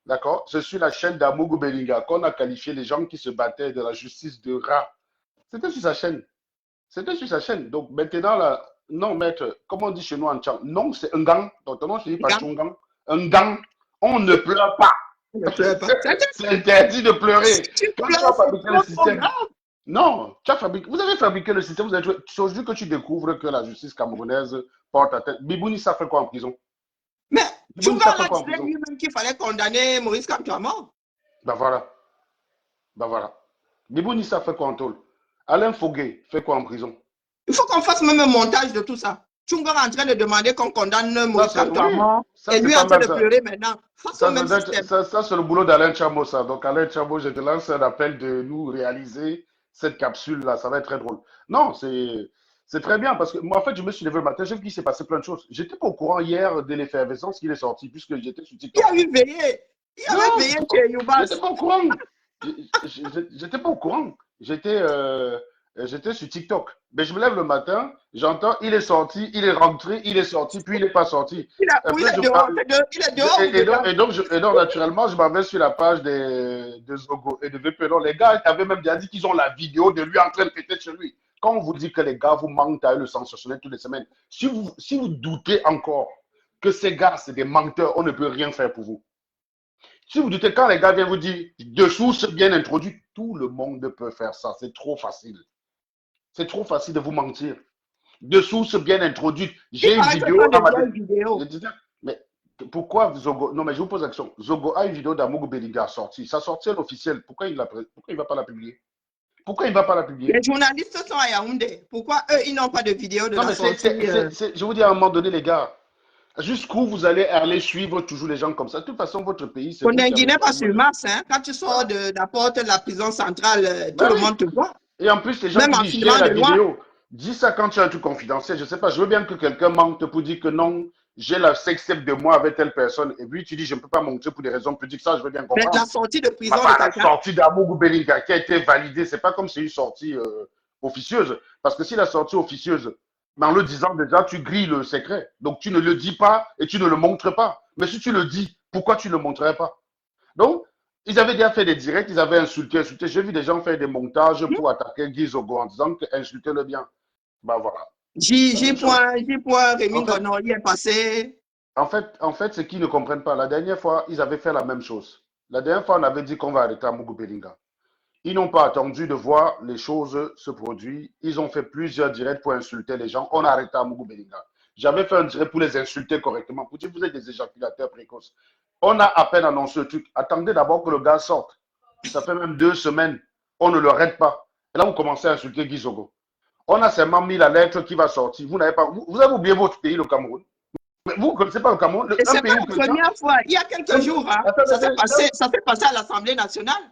D'accord? C'est sur la chaîne d'Amougou Bélinga qu'on a qualifié les gens qui se battaient de la justice de rat. C'était sur sa chaîne. Donc maintenant, là, non, maître, comme on dit chez nous en Tchang, non, c'est un gang. Donc ton nom, je dis pas Chungang. Un gang. On ne pleure pas. C'est interdit de pleurer. Quand tu as fabriqué le système. Non, vous avez fabriqué le système. C'est aujourd'hui que tu découvres que la justice camerounaise porte à tête. Bibouni, ça fait quoi en prison? Mais Chungang a dit lui-même qu'il fallait condamner Maurice Kamto à mort. Ben voilà. Bibouni, ça fait quoi en tôle? Alain Foguet fait quoi en prison? Il faut qu'on fasse même un montage de tout ça. Chungang est en train de demander qu'on condamne Maurice Kamto à mort. Et lui est en train de pleurer maintenant. Ça, c'est le boulot d'Alain Chamo, ça. Donc, Alain Chamo, je te lance un appel de nous réaliser cette capsule-là. Ça va être très drôle. Non, c'est très bien parce que moi, en fait, je me suis levé le matin. J'ai vu qu'il s'est passé plein de choses. J'étais pas au courant hier de l'effervescence qu'il est sorti puisque j'étais sur TikTok. Il a eu veillé. Il avait veillé chez Youbas. J'étais pas au courant. J'étais pas au courant. J'étais sur TikTok. Mais je me lève le matin, j'entends, il est sorti, il est rentré, il est sorti, puis il n'est pas sorti. Il est dehors. Et donc, naturellement, je m'en vais sur la page de Zogo et de VPLO. Les gars avaient même déjà dit qu'ils ont la vidéo de lui en train de péter chez lui. Quand on vous dit que les gars vous mentent à eux le sensationnel toutes les semaines, si vous doutez encore que ces gars, c'est des menteurs, on ne peut rien faire pour vous. Si vous doutez, quand les gars viennent vous dire de sources bien introduites, tout le monde peut faire ça. C'est trop facile. C'est trop facile de vous mentir. De sources bien introduites. Il J'ai une paraît que ce vidéo sont dans des ma vieilles tête. Je vidéos. disais, mais pourquoi Zogo. Non, mais je vous pose la question. Zogo a une vidéo d'Amogo Belinga sortie. Sa sortie est officielle. Pourquoi il ne va pas la publier? Pourquoi il ne va pas la publier? Les journalistes sont à Yaoundé. Pourquoi eux, ils n'ont pas de vidéo de Non, la mais sortie je vous dis à un moment donné, les gars, jusqu'où vous allez aller suivre toujours les gens comme ça? De toute façon, votre pays, c'est vous qui Kondengi avez n'est pas choisi. sur Mars. Hein? Quand tu sors Voilà. de la porte de la prison centrale, tout Ben le oui. monde te voit. Et en plus, les gens Même qui en disent j'ai filmant la de loin. vidéo, dis ça quand tu as un truc confidentiel. Je sais pas, je veux bien que quelqu'un mente pour dire que non, j'ai la sextape de moi avec telle personne. Et puis tu dis je ne peux pas montrer pour des raisons pudiques. Ça, je veux bien Mais comprendre. la sortie de Mais prison de enfin, la quelqu'un. sortie d'Amogo Belinga qui a été validée, c'est pas comme c'est une sortie officieuse. Parce que si la sortie officieuse, mais en le disant déjà, tu grilles le secret. Donc tu ne le dis pas et tu ne le montres pas. Mais si tu le dis, pourquoi tu ne le montrerais pas? Donc, ils avaient déjà fait des directs, ils avaient insulté. J'ai vu des gens faire des montages pour attaquer Guy Zogo en disant que insultez-le bien. Ben voilà. J. Rémi En fait, Gonon, il est passé. en fait, c'est qu'ils ne comprennent pas. La dernière fois, ils avaient fait la même chose. La dernière fois, on avait dit qu'on va arrêter Amogo Belinga. Ils n'ont pas attendu de voir les choses se produire. Ils ont fait plusieurs directs pour insulter les gens. On a arrêté Amogo Belinga. J'avais fait un direct pour les insulter correctement, pour dire que vous êtes des éjaculateurs précoces. On a à peine annoncé le truc. Attendez d'abord que le gars sorte. Ça fait même 2 semaines. On ne le arrête pas. Et là, vous commencez à insulter Guy Zogo. On a seulement mis la lettre qui va sortir. Vous n'avez pas. Vous avez oublié votre pays, le Cameroun. Mais vous ne connaissez pas le Cameroun. Et Un c'est pays pas où la quelqu'un. première fois. Il y a quelques jours, hein, ça s'est passé à l'Assemblée nationale.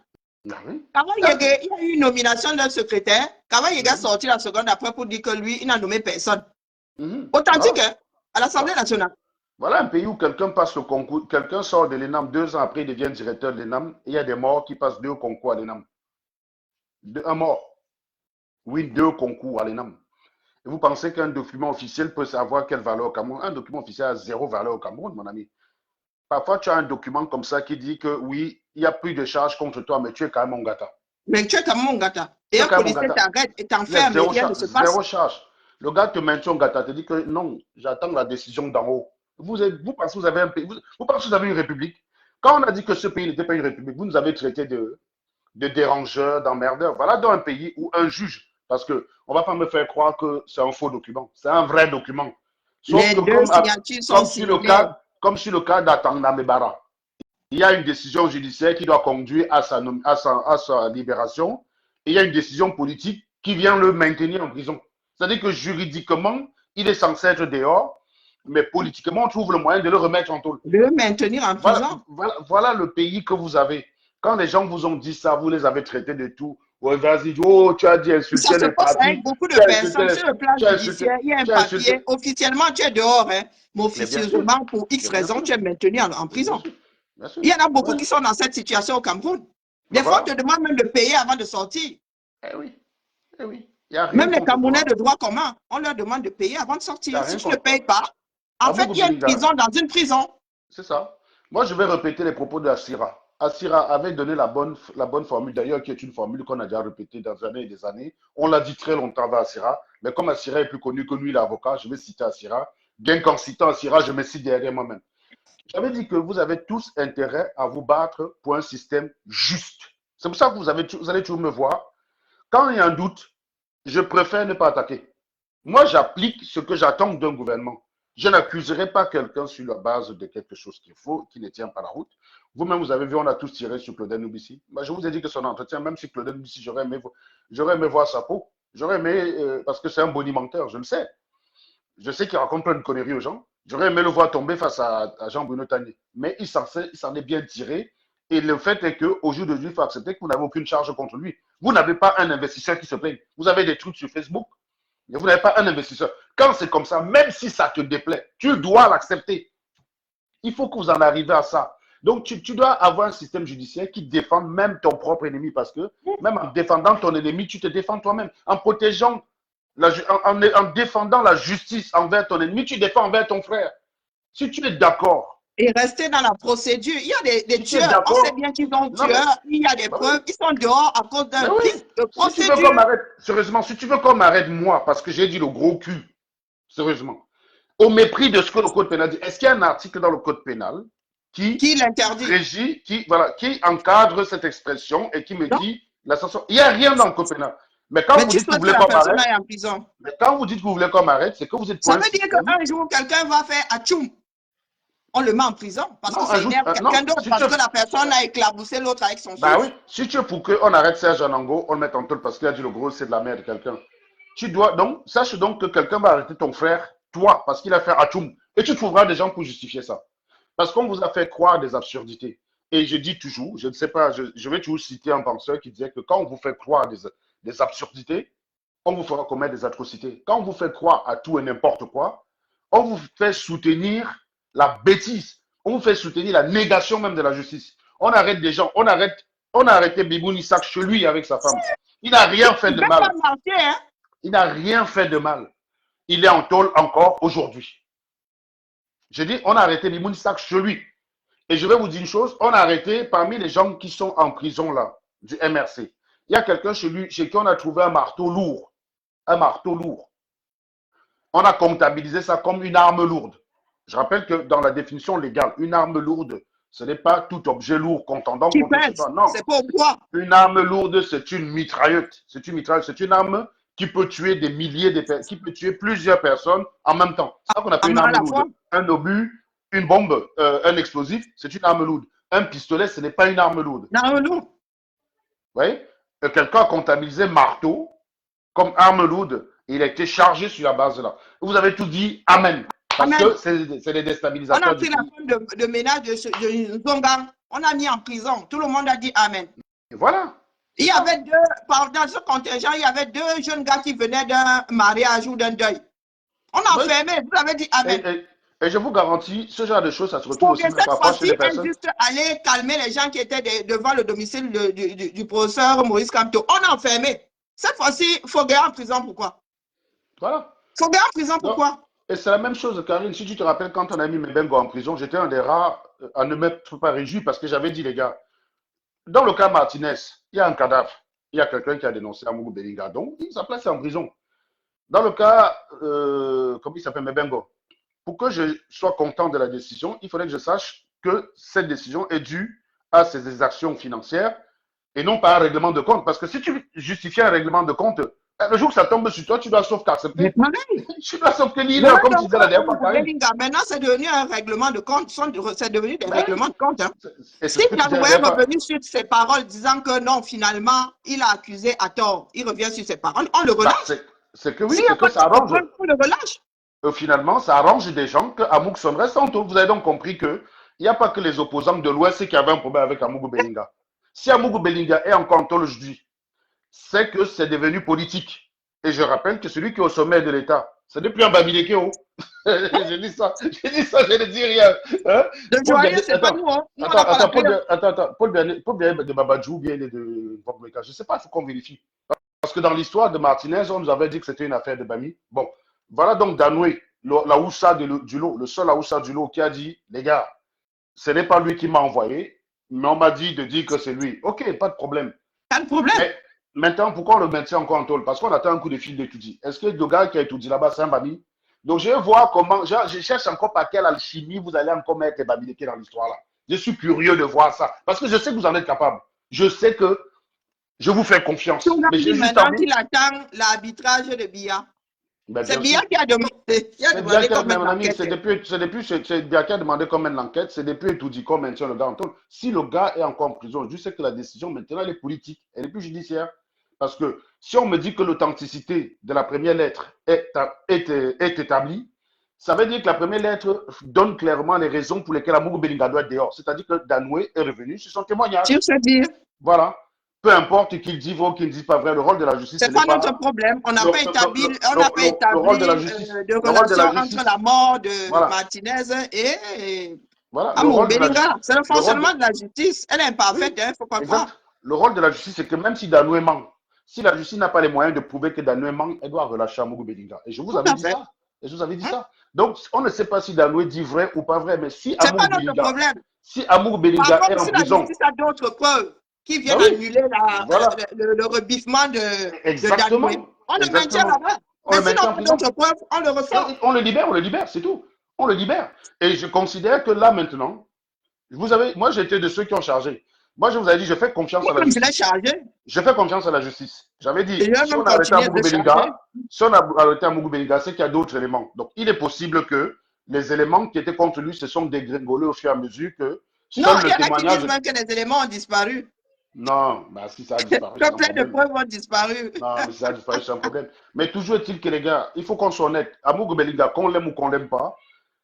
Ah oui. Il y a eu une nomination d'un secrétaire. Il a sorti la seconde après pour dire que lui, il n'a nommé personne. Authentique, hein, à l'Assemblée nationale. Voilà un pays où quelqu'un passe le concours, quelqu'un sort de l'ENAM, 2 ans après, il devient directeur de l'ENAM, et il y a des morts qui passent 2 concours à l'ENAM. Un mort. Oui, 2 concours à l'ENAM. Et vous pensez qu'un document officiel peut savoir quelle valeur au Cameroun? Un document officiel a 0 valeur au Cameroun, mon ami. Parfois, tu as un document comme ça qui dit que oui, il n'y a plus de charges contre toi, mais tu es quand même mon gâteau. Mais tu es quand même mon gâteau. Et un policier t'arrête et t'enferme, et rien ne se passe. 0 charge. Le gars te maintient au gâteau, te dit que non, j'attends la décision d'en haut. Vous pensez que vous avez un pays, vous pensez que vous avez une république? Quand on a dit que ce pays n'était pas une république, vous nous avez traité de dérangeurs, d'emmerdeurs. Voilà dans un pays où un juge, parce qu'on ne va pas me faire croire que c'est un faux document, c'est un vrai document. Sauf les que deux signatures sont similaires. comme sur le cas d'Atanga Mebara, il y a une décision judiciaire qui doit conduire à sa libération, et il y a une décision politique qui vient le maintenir en prison. C'est-à-dire que juridiquement, il est censé être dehors, mais politiquement, on trouve le moyen de le remettre en taule. De le maintenir en prison. Voilà le pays que vous avez. Quand les gens vous ont dit ça, vous les avez traités de tout. Ouais, vas-y, oh, tu as dit insulter les passe partis. avec beaucoup de personnes sur le plan judiciaire. Il y a un papier. Officiellement, tu es dehors, hein, mais officieusement, pour X raisons, tu es maintenu en prison. Bien sûr. Il y en a beaucoup qui sont dans cette situation au Cameroun. Des fois, on te demande même de payer avant de sortir. Eh oui. Même les Camerounais de droit commun, on leur demande de payer avant de sortir. Si tu ne payes pas, en fait, il y a une prison dans une prison. C'est ça. Moi, je vais répéter les propos de Assira. Assira avait donné la bonne formule, d'ailleurs, qui est une formule qu'on a déjà répétée dans des années et des années. On l'a dit très longtemps à Assira, mais comme Assira est plus connu que lui, l'avocat, je vais citer Assira. Bien qu'en citant Assira, je me cite derrière moi-même. J'avais dit que vous avez tous intérêt à vous battre pour un système juste. C'est pour ça que vous allez toujours me voir. Quand il y a un doute, je préfère ne pas attaquer. Moi, j'applique ce que j'attends d'un gouvernement. Je n'accuserai pas quelqu'un sur la base de quelque chose qui est faux, qui ne tient pas la route. Vous-même, vous avez vu, on a tous tiré sur Claudel Nubissi. Je vous ai dit que son entretien, même si Claudel Nubissi, j'aurais aimé voir sa peau. J'aurais aimé, parce que c'est un bonimenteur, je le sais. Je sais qu'il raconte plein de conneries aux gens. J'aurais aimé le voir tomber face à Jean-Bruno Tanier. Mais il s'en est bien tiré. Et le fait est qu'au jour d'aujourd'hui, il faut accepter que vous n'avez aucune charge contre lui. Vous n'avez pas un investisseur qui se plaigne. Vous avez des trucs sur Facebook, mais vous n'avez pas un investisseur. Quand c'est comme ça, même si ça te déplaît, tu dois l'accepter. Il faut que vous en arriviez à ça. Donc, tu dois avoir un système judiciaire qui défend même ton propre ennemi, parce que même en défendant ton ennemi, tu te défends toi-même. En protégeant, en défendant la justice envers ton ennemi, tu défends envers ton frère. Si tu es d'accord. Et rester dans la procédure. Il y a des tueurs, on sait bien qu'ils ont tueurs, il y a des preuves, ils sont dehors à cause d'un risque de procédure. Sérieusement, si tu veux qu'on m'arrête moi, parce que j'ai dit le gros cul, sérieusement, au mépris de ce que le code pénal dit, est-ce qu'il y a un article dans le code pénal Qui l'interdit? régit, qui encadre cette expression et qui me Non? dit la sanction. Il n'y a rien dans le code pénal. Mais quand Mais vous tu dites que vous souhaites que voulez la qu'on personne m'arrête, aille en prison. mais quand vous dites que vous voulez qu'on m'arrête, c'est que vous êtes pour Ça un veut dire système. qu'un jour, quelqu'un va faire atchoum. On le met en prison parce que Non, ça énerve quelqu'un non, d'autre, si parce tu que la personne a éclaboussé l'autre avec son bah souffle. oui, si tu es pour qu'on arrête Serge Anango, on le met en taule parce qu'il a dit le gros c'est de la merde quelqu'un. Tu dois donc, sache donc que quelqu'un va arrêter ton frère, toi, parce qu'il a fait atchoum. Et tu trouveras des gens pour justifier ça. Parce qu'on vous a fait croire des absurdités. Et je dis toujours, je ne sais pas, je vais toujours citer un penseur qui disait que quand on vous fait croire des absurdités, on vous fera commettre des atrocités. Quand on vous fait croire à tout et n'importe quoi, on vous fait soutenir la bêtise. On vous fait soutenir la négation même de la justice. On arrête des gens, on a arrêté Biboun Isaac chez lui avec sa femme. Il n'a rien fait Il de ne peut mal. pas marcher, hein? Il n'a rien fait de mal. Il est en tôle encore aujourd'hui. Je dis, on a arrêté Biboun Isaac chez lui. Et je vais vous dire une chose, on a arrêté parmi les gens qui sont en prison là, du MRC. Il y a quelqu'un chez lui, chez qui on a trouvé un marteau lourd. Un marteau lourd. On a comptabilisé ça comme une arme lourde. Je rappelle que dans la définition légale, une arme lourde, ce n'est pas tout objet lourd contendant Qui contre pèse. soi. Non. C'est pas au poids. Une arme lourde, c'est une mitrailleuse. C'est une mitrailleuse. C'est une arme qui peut tuer des milliers de personnes, qui peut tuer plusieurs personnes en même temps. C'est ça qu'on appelle une À arme la lourde. fois. Un obus, une bombe, un explosif, c'est une arme lourde. Un pistolet, ce n'est pas une arme lourde. Non, non. Vous voyez? Quelqu'un a comptabilisé marteau comme arme lourde. Et il a été chargé sur la base de là. Vous avez tout dit Amen. Parce Amen. que c'est des On déstabilisateurs a du pris la pays. femme de ménage de Zonga. On a mis en prison. Tout le monde a dit Amen. Et voilà. Il y avait dans ce contingent, il y avait 2 jeunes gars qui venaient d'un mariage ou d'un deuil. On a Oui. enfermé, vous avez dit Amen. Et je vous garantis, ce genre de choses, ça se retrouve aussi même Cette parfois chez fois-ci, les personnes. juste aller calmer les gens qui étaient devant le domicile du professeur Maurice Kamto. On a enfermé. Cette fois-ci, Foguet en prison, pourquoi? Voilà. Foguet en prison, pourquoi? Et c'est la même chose, Karine. Si tu te rappelles, quand on a mis Mebengo en prison, j'étais un des rares à ne m'être pas réjoui parce que j'avais dit, les gars, dans le cas Martinez, il y a un cadavre. Il y a quelqu'un qui a dénoncé Amougou Belinga. Donc, sa place est en prison. Dans le cas, comment il s'appelle, Mebengo, pour que je sois content de la décision, il faudrait que je sache que cette décision est due à ses exactions financières et non pas à un règlement de compte. Parce que si tu justifies un règlement de compte, le jour que ça tombe sur toi, tu dois sauf t'accepter. Tu dois sauf que l'île, comme tu disais la dernière fois. Maintenant, c'est devenu un règlement de compte. C'est devenu des règlements de compte. Hein. Et Si Janoué est revenu sur ses paroles disant que non, finalement, il a accusé à tort, il revient sur ses paroles, on le relâche. C'est que oui, c'est que ça arrange. On le relâche. Finalement, ça arrange des gens que Amouk Son reste en taule. Vous avez donc compris qu'il n'y a pas que les opposants de l'Ouest qui avaient un problème avec Amougou Belinga. Si Amougou Belinga est encore en taule aujourd'hui, c'est que c'est devenu politique. Et je rappelle que celui qui est au sommet de l'État, ce n'est plus un Babilekeo. Je dis ça, je ne dis rien. Hein? Le joyeux, c'est pas nous. Hein? Attends, Paul Biaye de Babadjou, bien de Bombeka. Je ne sais pas, il faut qu'on vérifie. Parce que dans l'histoire de Martinez, on nous avait dit que c'était une affaire de Bami. Bon, voilà donc Danoué, la Oussa du lot, le seul Oussa du lot qui a dit, les gars, ce n'est pas lui qui m'a envoyé, mais on m'a dit de dire que c'est lui. Ok, pas de problème. Pas de problème. Mais maintenant, pourquoi on le maintient encore en tôle? Parce qu'on attend un coup de fil d'étudier. Est-ce que le gars qui a étudié là-bas, c'est un Bami? Donc, je vais voir comment, je cherche encore par quelle alchimie vous allez encore mettre les Babilekés dans l'histoire là. Je suis curieux de voir ça. Parce que je sais que vous en êtes capable. Je sais que je vous fais confiance. Mais j'ai maintenant qu'il attend l'arbitrage de Biya. C'est Biya qui a demandé. C'est Biya qui a demandé qu'on mène l'enquête. C'est depuis Etoudi qu'on maintient le gars en tôle. Si le gars est encore en prison, je sais que la décision maintenant elle est politique. Elle est plus judiciaire. Parce que si on me dit que l'authenticité de la première lettre est établie, ça veut dire que la première lettre donne clairement les raisons pour lesquelles Amougou Belinga doit être dehors. C'est-à-dire que Danoué est revenu sur son témoignage. Voilà. Peu importe qu'il dise vrai ou qu'il ne dise pas vrai, le rôle de la justice. C'est pas notre problème. On n'a pas établi de relation entre la mort de Martinez et Amougou Belinga. C'est le fonctionnement de la justice. Elle est imparfaite, il ne faut pas croire. Le rôle de la justice, c'est que même si Danoué ment, si la justice n'a pas les moyens de prouver que Danoué ment, elle doit relâcher Amougou Belinga. Et je vous avais dit ça. Et je vous avais dit ça. Donc, on ne sait pas si Danoué dit vrai ou pas vrai, mais si Amougou Belinga est en prison. La justice a d'autres preuves qui viennent annuler le rebiffement de Danoué. On le maintient là-bas. Mais si on a d'autres preuves, on le ressort. On le libère, c'est tout. On le libère. Et je considère que là, maintenant, Vous avez, moi, j'étais de ceux qui ont chargé. Moi, je vous avais dit, je fais confiance à la Moi-même, je l'ai justice. chargé. Je fais confiance à la justice. J'avais Et dit, je vais si on même a arrêté continuer de Amougou le charger. Bellinga, si on a arrêté Amougou Bellinga, c'est qu'il y a d'autres éléments. Donc, il est possible que les éléments qui étaient contre lui se sont dégringolés au fur et à mesure que Non, seul il le y en a qui témoignage. disent même que les éléments ont disparu. Non, bah, si ça a disparu, c'est Que un plein de problème. preuves ont disparu. Non, mais si ça a disparu, c'est un problème. Mais toujours est-il que les gars, il faut qu'on soit honnête. Amougou Bellinga, qu'on l'aime ou qu'on l'aime pas,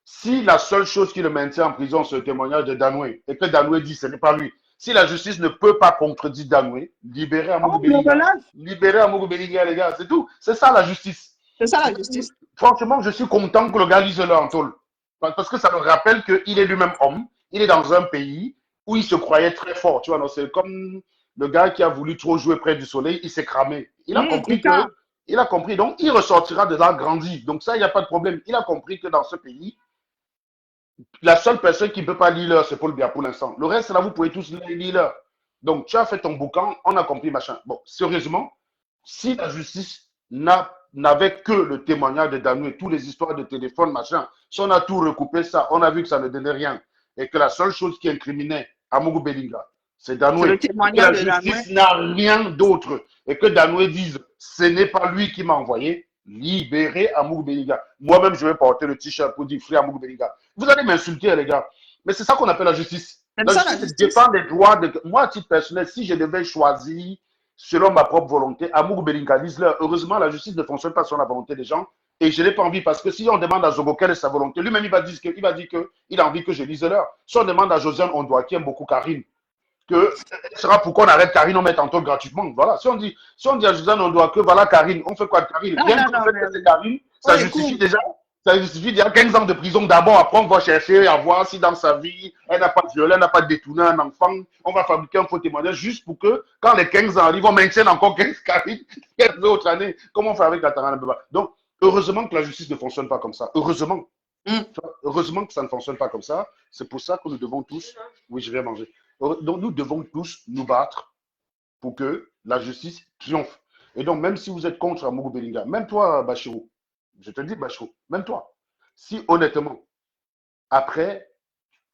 si la seule chose qui le maintient en prison, c'est le témoignage de Danoué, et que Danoué dit que ce n'est pas lui, si la justice ne peut pas contredire Danoué, libérez Amougou On le Bellinga. relâche. Libérez Amougou Bellinga, les gars, c'est tout. C'est ça la justice. C'est ça la justice. Franchement, je suis content que le gars lise leur en tôle. Parce que ça me rappelle qu'il est lui-même homme. Il est dans un pays où il se croyait très fort. Tu vois, c'est comme le gars qui a voulu trop jouer près du soleil, il s'est cramé. Il a compris que, il a compris, donc il ressortira de là grandi. Donc ça, il n'y a pas de problème. Il a compris que dans ce pays, la seule personne qui ne peut pas lire l'heure, c'est Paul Biya pour l'instant. Le reste, là, vous pouvez tous lire l'heure. Donc, tu as fait ton boucan, on a compris, machin. Bon, sérieusement, si la justice n'avait que le témoignage de Danoué, toutes les histoires de téléphone, machin, si on a tout recoupé ça, on a vu que ça ne donnait rien. Et que la seule chose qui incriminait Amougou Bellinga, c'est Danoué. Le Et que témoignage la de Danoué. justice n'a rien d'autre. Et que Danoué dise, ce n'est pas lui qui m'a envoyé. Libérez Amougou Bellinga. Moi-même, je vais porter le t-shirt pour dire frère Amougou Bellinga. Vous allez m'insulter, les gars. Mais c'est ça qu'on appelle la justice. La ça, la justice justice. défend les droits de. Moi, à titre personnel, si je devais choisir selon ma propre volonté, Amougou Bellinga, lise-leur. Heureusement, la justice ne fonctionne pas selon la volonté des gens. Et je n'ai pas envie, parce que si on demande à Zogo quelle est sa volonté, lui-même, il va dire qu'il a envie que je lise l'heure. Si on demande à Josiane Ondoa, qui aime beaucoup Karine, que ce sera pourquoi on arrête Karine, on met en taule gratuitement. Voilà. Si on dit à Josiane Ondoa que voilà Karine, on fait quoi de Karine? Rien que le fait que c'est Karine, ça justifie déjà. Ça justifie déjà 15 ans de prison d'abord. Après, on va chercher à voir si dans sa vie, elle n'a pas violé, elle n'a pas détourné un enfant. On va fabriquer un faux témoignage juste pour que, quand les 15 ans arrivent, on maintienne encore 15 Karine, 15 autres années. Comment on fait avec Katarina Beba? Donc, heureusement que la justice ne fonctionne pas comme ça. Heureusement. Heureusement que ça ne fonctionne pas comme ça. C'est pour ça que nous devons tous. Oui, je vais manger. Donc, nous devons tous nous battre pour que la justice triomphe. Et donc, même si vous êtes contre Amougou Bellinga, même toi, Bachirou, je te dis, Bachirou, même toi, si honnêtement, après,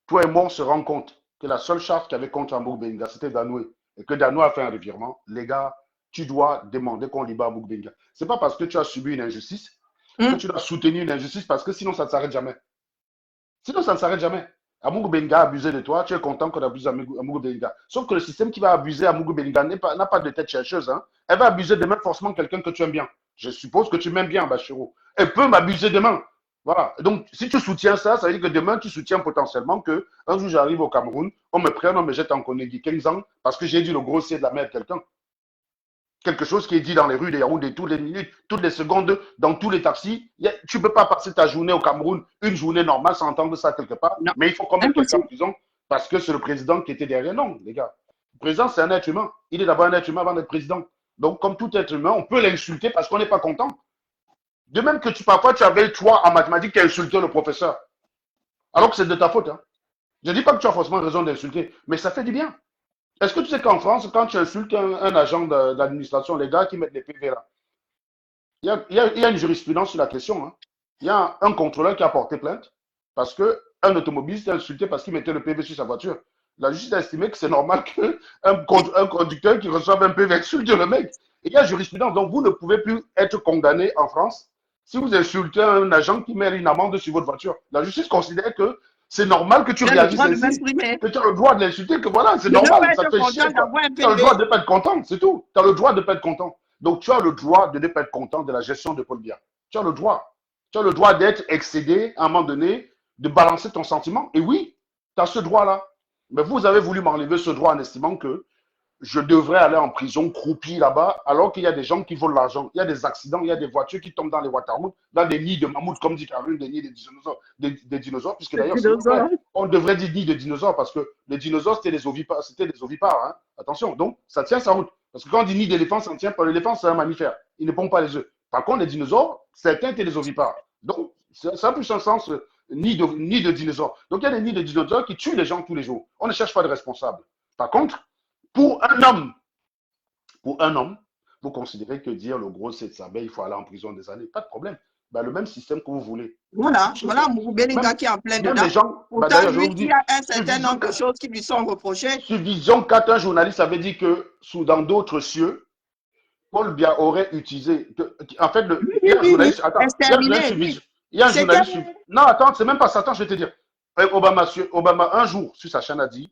toi et moi, on se rend compte que la seule charge qu'il y avait contre Amougou Bellinga, c'était Danoué, et que Danoué a fait un revirement, les gars, tu dois demander qu'on libère Amougou Bellinga. Ce n'est pas parce que tu as subi une injustice que tu dois soutenir une injustice, parce que sinon, ça ne s'arrête jamais. Sinon, ça ne s'arrête jamais. Amougou Bellinga a abusé de toi, tu es content qu'on abuse Amougou Bellinga. Sauf que le système qui va abuser Amougou Bellinga n'a pas de tête chercheuse. Hein. Elle va abuser demain forcément quelqu'un que tu aimes bien. Je suppose que tu m'aimes bien, Bachirou. Elle peut m'abuser demain. Voilà. Donc, si tu soutiens ça, ça veut dire que demain, tu soutiens potentiellement que un jour, j'arrive au Cameroun, on me prenne, on me jette en Konegi 15 ans parce que j'ai dit le grossier de la mère de quelqu'un. Quelque chose qui est dit dans les rues de Yaoundé toutes les minutes, toutes les secondes, dans tous les taxis. Tu ne peux pas passer ta journée au Cameroun, une journée normale sans entendre ça quelque part. Non. Mais il faut quand même quelqu'un en prison parce que c'est le président qui était derrière. Non, les gars. Le président, c'est un être humain. Il est d'abord un être humain avant d'être président. Donc, comme tout être humain, on peut l'insulter parce qu'on n'est pas content. De même que parfois, tu avais toi en mathématiques qui a insulté le professeur. Alors que c'est de ta faute. Hein. Je ne dis pas que tu as forcément raison d'insulter, mais ça fait du bien. Est-ce que tu sais qu'en France, quand tu insultes un agent d'administration, les gars qui mettent les PV là, il y a une jurisprudence sur la question. Hein. Il y a un contrôleur qui a porté plainte parce qu'un automobiliste a insulté parce qu'il mettait le PV sur sa voiture. La justice a estimé que c'est normal qu'un conducteur qui reçoive un PV insulte le mec. Et il y a jurisprudence. Donc, vous ne pouvez plus être condamné en France si vous insultez un agent qui met une amende sur votre voiture. La justice considère que c'est normal que tu réagisses ainsi, que tu as le droit de l'insulter, que voilà, c'est normal, ça te fait chier. Tu as le droit de ne pas être content, c'est tout. Tu as le droit de ne pas être content. Donc, tu as le droit de ne pas être content de la gestion de Paul Biya. Tu as le droit. Tu as le droit d'être excédé à un moment donné, de balancer ton sentiment. Et oui, tu as ce droit-là. Mais vous avez voulu m'enlever ce droit en estimant que je devrais aller en prison croupi là-bas, alors qu'il y a des gens qui volent l'argent. Il y a des accidents, il y a des voitures qui tombent dans les waterwoods, dans des nids de mammouths, comme dit Karine, des nids de dinosaures, puisque d'ailleurs, on devrait dire nids de dinosaures, parce que les dinosaures, c'était des ovipares. Hein. Attention, donc ça tient sa route. Parce que quand on dit nid d'éléphant, ça ne tient pas. L'éléphant, c'est un mammifère. Il ne pond pas les œufs. Par contre, les dinosaures, certains étaient des ovipares. Donc, ça a plus un sens, nid de dinosaures. Donc, il y a des nids de dinosaures qui tuent les gens tous les jours. On ne cherche pas de responsables. Par contre, pour un homme, vous considérez que dire le gros c'est de sa belle, il faut aller en prison des années. Pas de problème. bah, le même système que vous voulez. Voilà, voilà Belinga qui est en plein dedans. Les gens, pourtant, d'ailleurs, je lui, vous dis, il y a un certain nombre de choses qui lui sont reprochées. Sur Vision 4, un journaliste avait dit que dans d'autres cieux, Paul Biya aurait utilisé. En fait, il y a un journaliste. Attends, il y a un journaliste. Non, attends, c'est même pas ça. Attends, je vais te dire. Obama, un jour, sur sa chaîne, a dit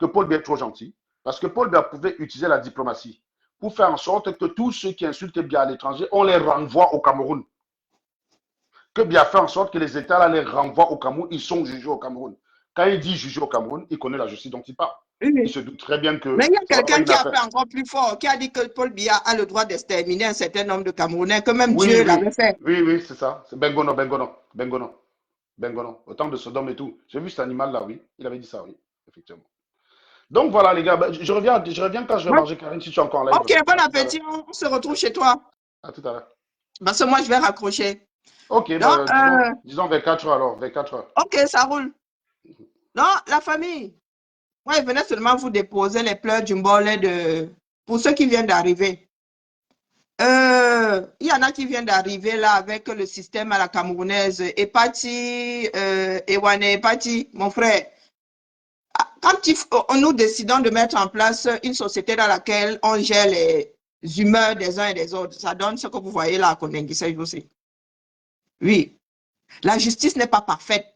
que Paul Biya est trop gentil. Parce que Paul Biya pouvait utiliser la diplomatie pour faire en sorte que tous ceux qui insultent Biya à l'étranger, on les renvoie au Cameroun. Que Biya fait en sorte que les États là, les renvoient au Cameroun. Ils sont jugés au Cameroun. Quand il dit juger au Cameroun, il connaît la justice dont il parle. Il se doute très bien que. Mais il y a quelqu'un qui a fait encore plus fort, qui a dit que Paul Biya a le droit d'exterminer un certain nombre de Camerounais, que même Dieu l'avait fait. Oui, c'est ça. C'est Bengono. Au temps de Sodome et tout. J'ai vu cet animal-là, oui. Il avait dit ça, oui. Effectivement. Donc voilà, les gars. Je reviens quand je vais manger, Karine, si tu es encore en live. Ok, bon appétit. On se retrouve chez toi. À tout à l'heure. Parce que moi, je vais raccrocher. Ok, donc, disons vers 4 heures alors. Vers 4 heures. Ok, ça roule. Non, la famille. Moi, je venais seulement vous déposer les pleurs du mbolet pour ceux qui viennent d'arriver. Il y en a qui viennent d'arriver là avec le système à la camerounaise. Epati, Ewane Epati, mon frère. Quand nous décidons de mettre en place une société dans laquelle on gère les humeurs des uns et des autres, ça donne ce que vous voyez là à Kondengisei aussi. Oui. La justice n'est pas parfaite.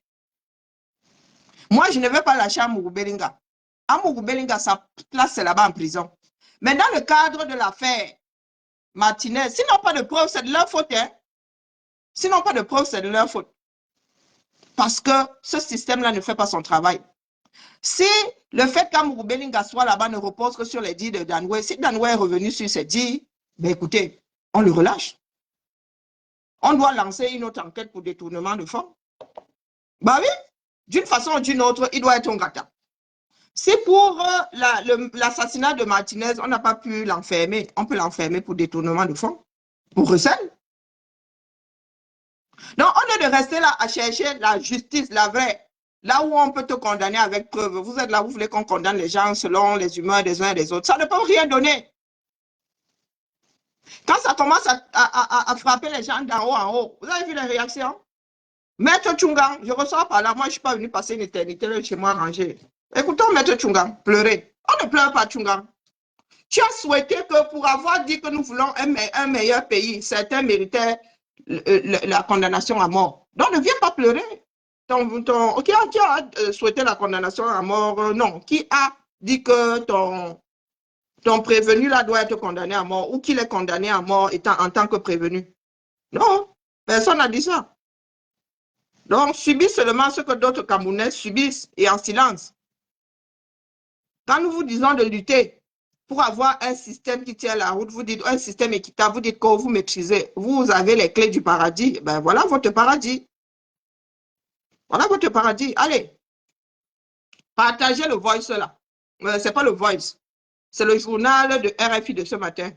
Moi, je ne vais pas lâcher Amourou Belinga. Amourou Belinga, sa place, c'est là-bas en prison. Mais dans le cadre de l'affaire Martinez, s'ils n'ont pas de preuves, c'est de leur faute. Hein? S'ils n'ont pas de preuves, c'est de leur faute. Parce que ce système-là ne fait pas son travail. Si le fait qu'Amourou Belinga soit là-bas ne repose que sur les dits de Danoué, si Danoué est revenu sur ses dits, ben écoutez, on le relâche. On doit lancer une autre enquête pour détournement de fonds. Bah oui, d'une façon ou d'une autre, il doit être un gâteau. Si pour l'assassinat de Martinez, on n'a pas pu l'enfermer, on peut l'enfermer pour détournement de fonds, pour recel. Donc, on est de rester là à chercher la justice, la vraie. Là où on peut te condamner avec preuve. Vous êtes là, vous voulez qu'on condamne les gens selon les humeurs des uns et des autres. Ça ne peut rien donner. Quand ça commence à frapper les gens d'en haut en haut, vous avez vu les réactions? Maître Tchungang, je ressors par là. Moi, je ne suis pas venu passer une éternité chez moi ranger. Écoutons Maître Tchungang pleurer. On ne pleure pas Tchungang. Tu as souhaité que pour avoir dit que nous voulons un meilleur pays, certains méritaient la condamnation à mort. Donc, ne viens pas pleurer. Qui a souhaité la condamnation à mort? Non. Qui a dit que ton prévenu là doit être condamné à mort ou qu'il est condamné à mort en tant que prévenu? Non. Personne n'a dit ça. Donc, subis seulement ce que d'autres Camerounais subissent et en silence. Quand nous vous disons de lutter pour avoir un système qui tient la route, vous dites un système équitable, vous dites que vous maîtrisez, vous avez les clés du paradis, ben voilà votre paradis. Voilà votre paradis. Allez, partagez le voice là. Ce n'est pas le voice, c'est le journal de RFI de ce matin.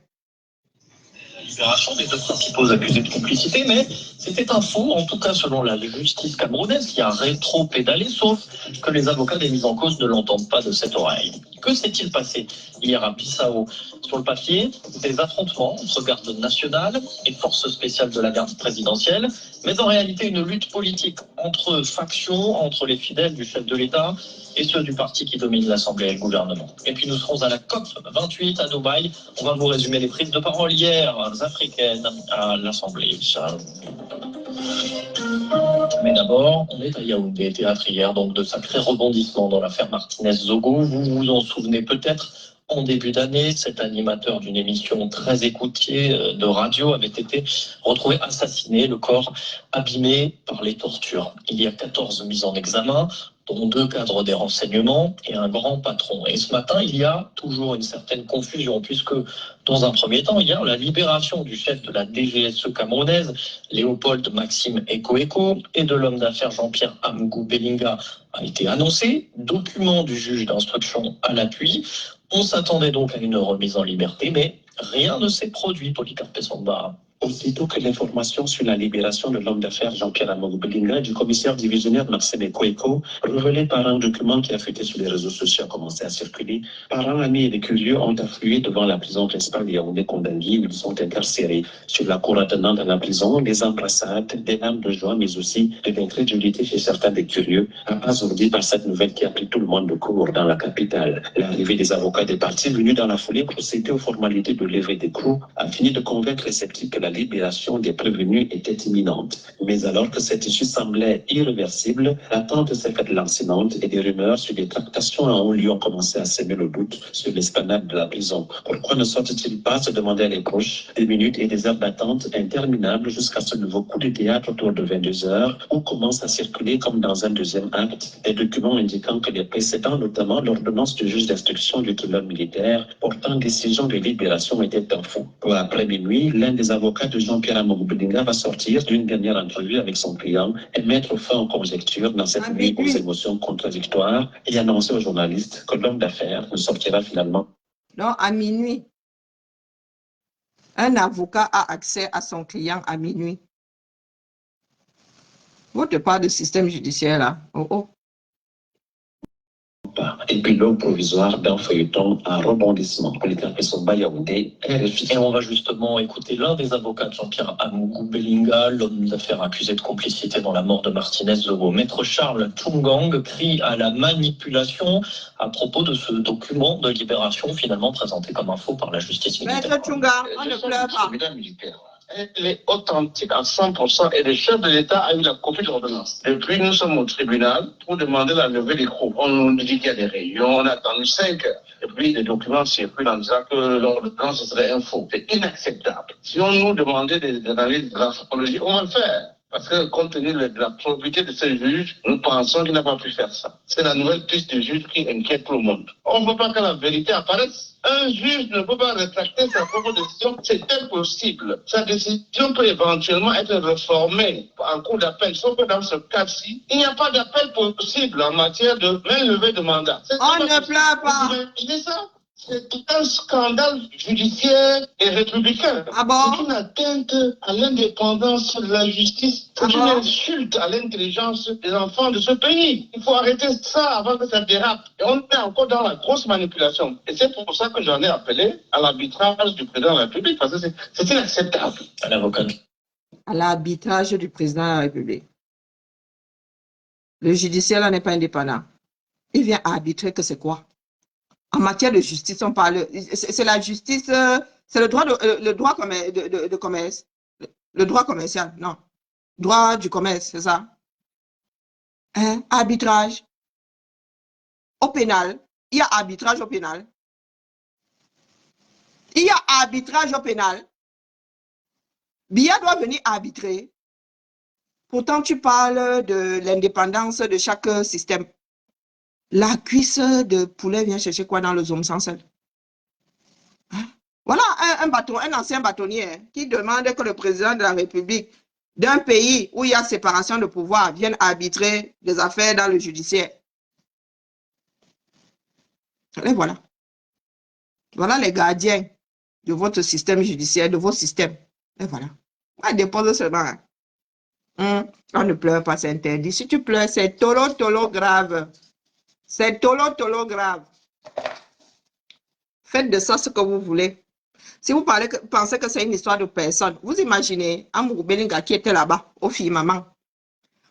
Libération des deux principaux accusés de complicité, mais c'était un faux, en tout cas selon la justice camerounaise qui a rétro-pédalé, sauf que les avocats des mises en cause ne l'entendent pas de cette oreille. Que s'est-il passé hier à Bissau? Sur le papier, des affrontements entre garde nationale et forces spéciales de la garde présidentielle, mais en réalité une lutte politique entre factions, entre les fidèles du chef de l'État et ceux du parti qui domine l'Assemblée et le gouvernement. Et puis nous serons à la COP 28 à Dubaï. On va vous résumer les prises de parole hier africaines à l'Assemblée. Mais d'abord, on est à Yaoundé, théâtre hier, donc de sacrés rebondissements dans l'affaire Martinez-Zogo. Vous vous en souvenez peut-être. En début d'année, cet animateur d'une émission très écoutée de radio avait été retrouvé assassiné, le corps abîmé par les tortures. Il y a 14 mises en examen, dont 2 cadres des renseignements et un grand patron. Et ce matin, il y a toujours une certaine confusion, puisque dans un premier temps, hier, la libération du chef de la DGSE camerounaise, Léopold Maxime Eko, et de l'homme d'affaires Jean-Pierre Amourou Belinga a été annoncée, document du juge d'instruction à l'appui. On s'attendait donc à une remise en liberté, mais rien ne s'est produit, Polycarpe Samba. Aussitôt que l'information sur la libération de l'homme d'affaires Jean-Pierre Amogo-Belinga et du commissaire divisionnaire Marcel Ekoeko, révélé par un document qui a fuité sur les réseaux sociaux, a commencé à circuler, parents, amis et les curieux ont afflué devant la prison principale de Yaoundé-Kondangui où ils sont incarcérés. Sur la cour attenante à la prison, des embrassades, des larmes de joie, mais aussi de l'incrédulité chez certains des curieux, abasourdis par cette nouvelle qui a pris tout le monde de court dans la capitale. L'arrivée des avocats des partis venus dans la foulée procéder aux formalités de levée d'écrou a fini de convaincre les sceptiques que la libération des prévenus était imminente. Mais alors que cette issue semblait irréversible, l'attente s'est faite lancinante et des rumeurs sur des tractations à haut lieu ont commencé à semer le doute sur l'esplanade de la prison. Pourquoi ne sortent-ils pas, se demandaient les proches, des minutes et des heures d'attente interminables jusqu'à ce nouveau coup de théâtre autour de 22 heures où commence à circuler comme dans un deuxième acte des documents indiquant que les précédents, notamment l'ordonnance du juge d'instruction du tribunal militaire portant décision de libération, étaient un faux. Peu après minuit, l'un des avocats de Jean-Pierre Amogo-Belinga va sortir d'une dernière entrevue avec son client et mettre fin aux conjectures dans cette nuit aux émotions contradictoires et annoncer aux journalistes que l'homme d'affaires ne sortira finalement. Donc, à minuit, un avocat a accès à son client à minuit. Votre part de système judiciaire là. Oh, oh. Épilogue provisoire d'un feuilleton à rebondissement. Et on va justement écouter l'un des avocats de Jean-Pierre Amogo-Belinga, l'homme d'affaires accusé de complicité dans la mort de Martinez Zogo. Maître Charles Tchungang crie à la manipulation à propos de ce document de libération finalement présenté comme un faux par la justice militaire. Maître Tchungang, on ne pleure pas. Elle est authentique à 100% et le chef de l'État a eu la copie de l'ordonnance. Depuis, nous sommes au tribunal pour demander la levée des groupes. On nous dit qu'il y a des réunions, on a attendu 5 heures. Et puis, les documents circulent en disant que l'ordonnance serait un faux. C'est inacceptable. Si on nous demandait des analyses de graphologie, on va le faire. Parce que compte tenu de la probité de ce juge, nous pensons qu'il n'a pas pu faire ça. C'est la nouvelle piste du juge qui inquiète tout le monde. On ne veut pas que la vérité apparaisse. Un juge ne peut pas rétracter sa propre décision. C'est impossible. Sa décision peut éventuellement être réformée en cours d'appel. Sauf que dans ce cas-ci, il n'y a pas d'appel possible en matière de même levée de mandat. On ne pleure pas. Vous imaginez ça? C'est un scandale judiciaire et républicain. Ah bon? C'est une atteinte à l'indépendance de la justice. C'est une insulte à l'intelligence des enfants de ce pays. Il faut arrêter ça avant que ça dérape. Et on est encore dans la grosse manipulation. Et c'est pour ça que j'en ai appelé à l'arbitrage du président de la République, parce que c'est inacceptable. Un avocat. À l'arbitrage du président de la République. Le judiciaire là n'est pas indépendant. Il vient arbitrer que c'est quoi? En matière de justice, on parle, c'est la justice, c'est le droit de commerce, le droit commercial, non, droit du commerce, c'est ça. Hein? Arbitrage. Au pénal, il y a arbitrage au pénal. Il y a arbitrage au pénal. Biya doit venir arbitrer. Pourtant, tu parles de l'indépendance de chaque système. La cuisse de poulet vient chercher quoi dans le zone sans sel? Hein? Voilà un ancien bâtonnier qui demande que le président de la République d'un pays où il y a séparation de pouvoir vienne arbitrer des affaires dans le judiciaire. Et voilà. Voilà les gardiens de votre système judiciaire, de vos systèmes. Et voilà. On dépose seulement. On ne pleure pas, c'est interdit. Si tu pleures, c'est tolo grave. C'est tolo grave. Faites de ça ce que vous voulez. Si vous pensez que c'est une histoire de personne, vous imaginez Amogo-Belinga qui était là-bas, au fille maman.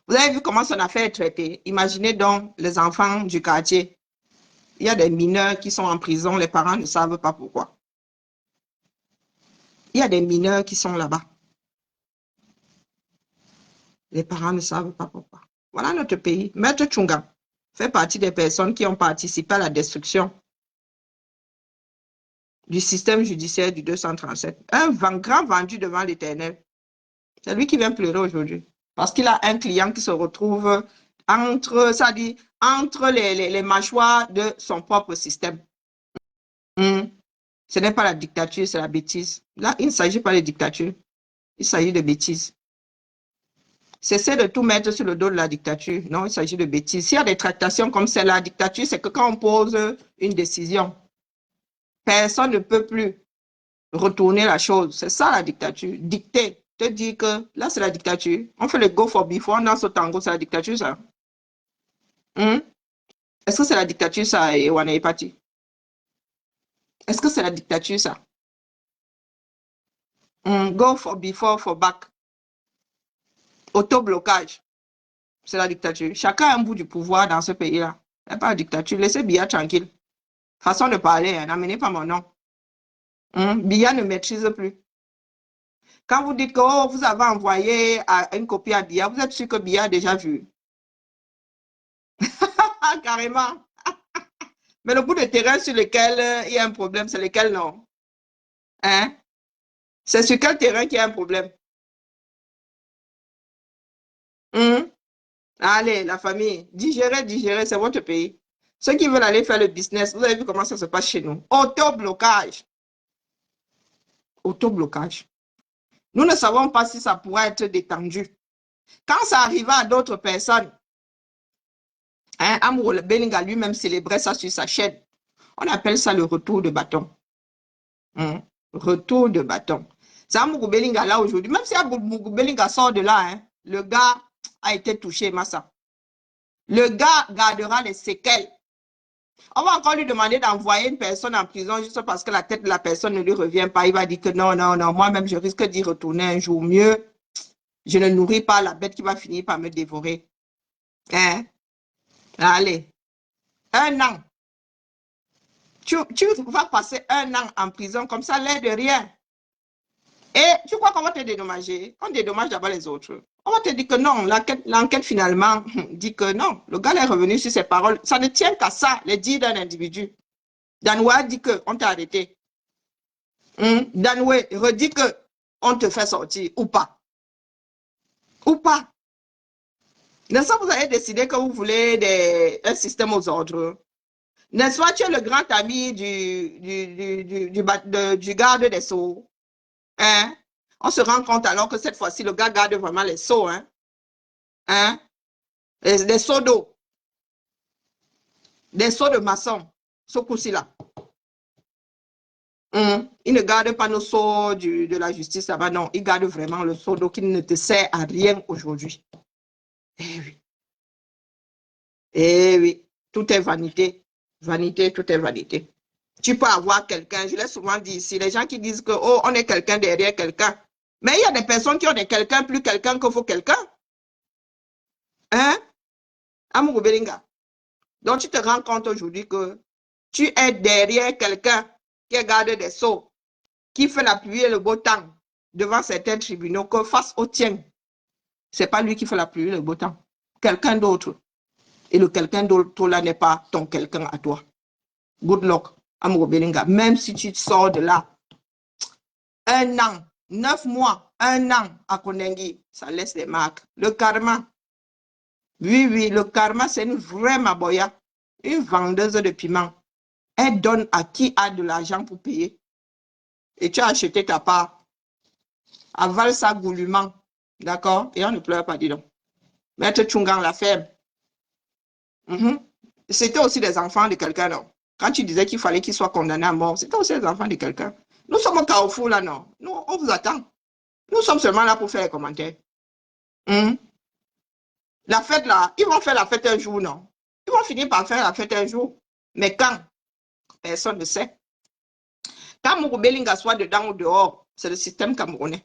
Vous avez vu comment son affaire est traitée. Imaginez donc les enfants du quartier. Il y a des mineurs qui sont en prison, les parents ne savent pas pourquoi. Il y a des mineurs qui sont là-bas. Les parents ne savent pas pourquoi. Voilà notre pays. Maître Tchungang fait partie des personnes qui ont participé à la destruction du système judiciaire du 237. Un grand vendu devant l'Éternel. C'est lui qui vient pleurer aujourd'hui. Parce qu'il a un client qui se retrouve entre les mâchoires de son propre système. Ce n'est pas la dictature, c'est la bêtise. Là, il ne s'agit pas de dictature. Il s'agit de bêtise. Cessez de tout mettre sur le dos de la dictature. Non, il s'agit de bêtises. S'il y a des tractations comme celle-là, la dictature, c'est que quand on pose une décision, personne ne peut plus retourner la chose. C'est ça la dictature. Dicter. Te dire que là, c'est la dictature. On fait le go for before, on danse au tango, c'est la dictature, ça. Est-ce que c'est la dictature, ça, Ewana Epati? Est-ce que c'est la dictature, ça? Go for before, for back. Auto-blocage. C'est la dictature. Chacun a un bout du pouvoir dans ce pays-là. Il n'y a pas de dictature. Laissez Biya tranquille. Façon de parler, hein, n'amenez pas mon nom. Biya ne maîtrise plus. Quand vous dites que oh, vous avez envoyé une copie à Biya, vous êtes sûr que Biya a déjà vu. Carrément. Mais le bout de terrain sur lequel il y a un problème, c'est lequel non? Hein? C'est sur quel terrain qu'il y a un problème? Allez, la famille, digérez, c'est votre pays. Ceux qui veulent aller faire le business, vous avez vu comment ça se passe chez nous. Auto-blocage. Auto-blocage. Nous ne savons pas si ça pourra être détendu. Quand ça arriva à d'autres personnes, Amour Belinga lui-même célébrait ça sur sa chaîne. On appelle ça le retour de bâton. Retour de bâton. C'est Amour Belinga là aujourd'hui. Même si Amour Belinga sort de là, le gars a été touché, Massa. Le gars gardera les séquelles. On va encore lui demander d'envoyer une personne en prison juste parce que la tête de la personne ne lui revient pas. Il va dire que non, moi-même, je risque d'y retourner un jour. Mieux, je ne nourris pas la bête qui va finir par me dévorer. Allez, 1 an. Tu vas passer 1 an en prison comme ça, l'air de rien. Et tu crois qu'on va te dédommager? On dédommage d'abord les autres. On va te dire que non, l'enquête finalement dit que non. Le gars est revenu sur ses paroles. Ça ne tient qu'à ça, les dires d'un individu. Danoué dit qu'on t'a arrêté. Danoué redit qu'on te fait sortir ou pas. Ou pas. N'est-ce pas, vous avez décidé que vous voulez un système aux ordres. N'est-ce pas, tu es le grand ami du garde des Sceaux. On se rend compte alors que cette fois-ci, le gars garde vraiment les seaux. Les seaux d'eau. Des seaux de maçon. Ce coup-ci là. Il ne garde pas nos seaux de la justice là-bas. Non, il garde vraiment le seau d'eau qui ne te sert à rien aujourd'hui. Eh oui. Eh oui. Tout est vanité. Vanité, tout est vanité. Tu peux avoir quelqu'un, je l'ai souvent dit ici, les gens qui disent que oh, on est quelqu'un derrière quelqu'un. Mais il y a des personnes qui ont des quelqu'un plus quelqu'un qu'il faut quelqu'un. Amourou Belinga. Donc tu te rends compte aujourd'hui que tu es derrière quelqu'un qui garde des sceaux, qui fait la pluie et le beau temps devant certains tribunaux, que face au tien, ce n'est pas lui qui fait la pluie et le beau temps. Quelqu'un d'autre. Et le quelqu'un d'autre là n'est pas ton quelqu'un à toi. Good luck. Amourou Belinga, même si tu sors de là, 1 an, 9 mois, 1 an à Kondengi, ça laisse des marques. Le karma, oui, le karma, c'est une vraie maboya, une vendeuse de piment. Elle donne à qui a de l'argent pour payer. Et tu as acheté ta part. Avale ça goulûment, d'accord? Et on ne pleure pas, dis donc. Maître Tchungang la ferme. C'était aussi des enfants de quelqu'un, non? Quand tu disais qu'il fallait qu'ils soient condamnés à mort, c'était aussi des enfants de quelqu'un. Nous sommes au Carrefour, là, non? Nous, on vous attend. Nous sommes seulement là pour faire les commentaires. La fête, là, ils vont faire la fête un jour, non? Ils vont finir par faire la fête un jour. Mais quand? Personne ne sait. Quand Mourou Belinga soit dedans ou dehors, c'est le système camerounais.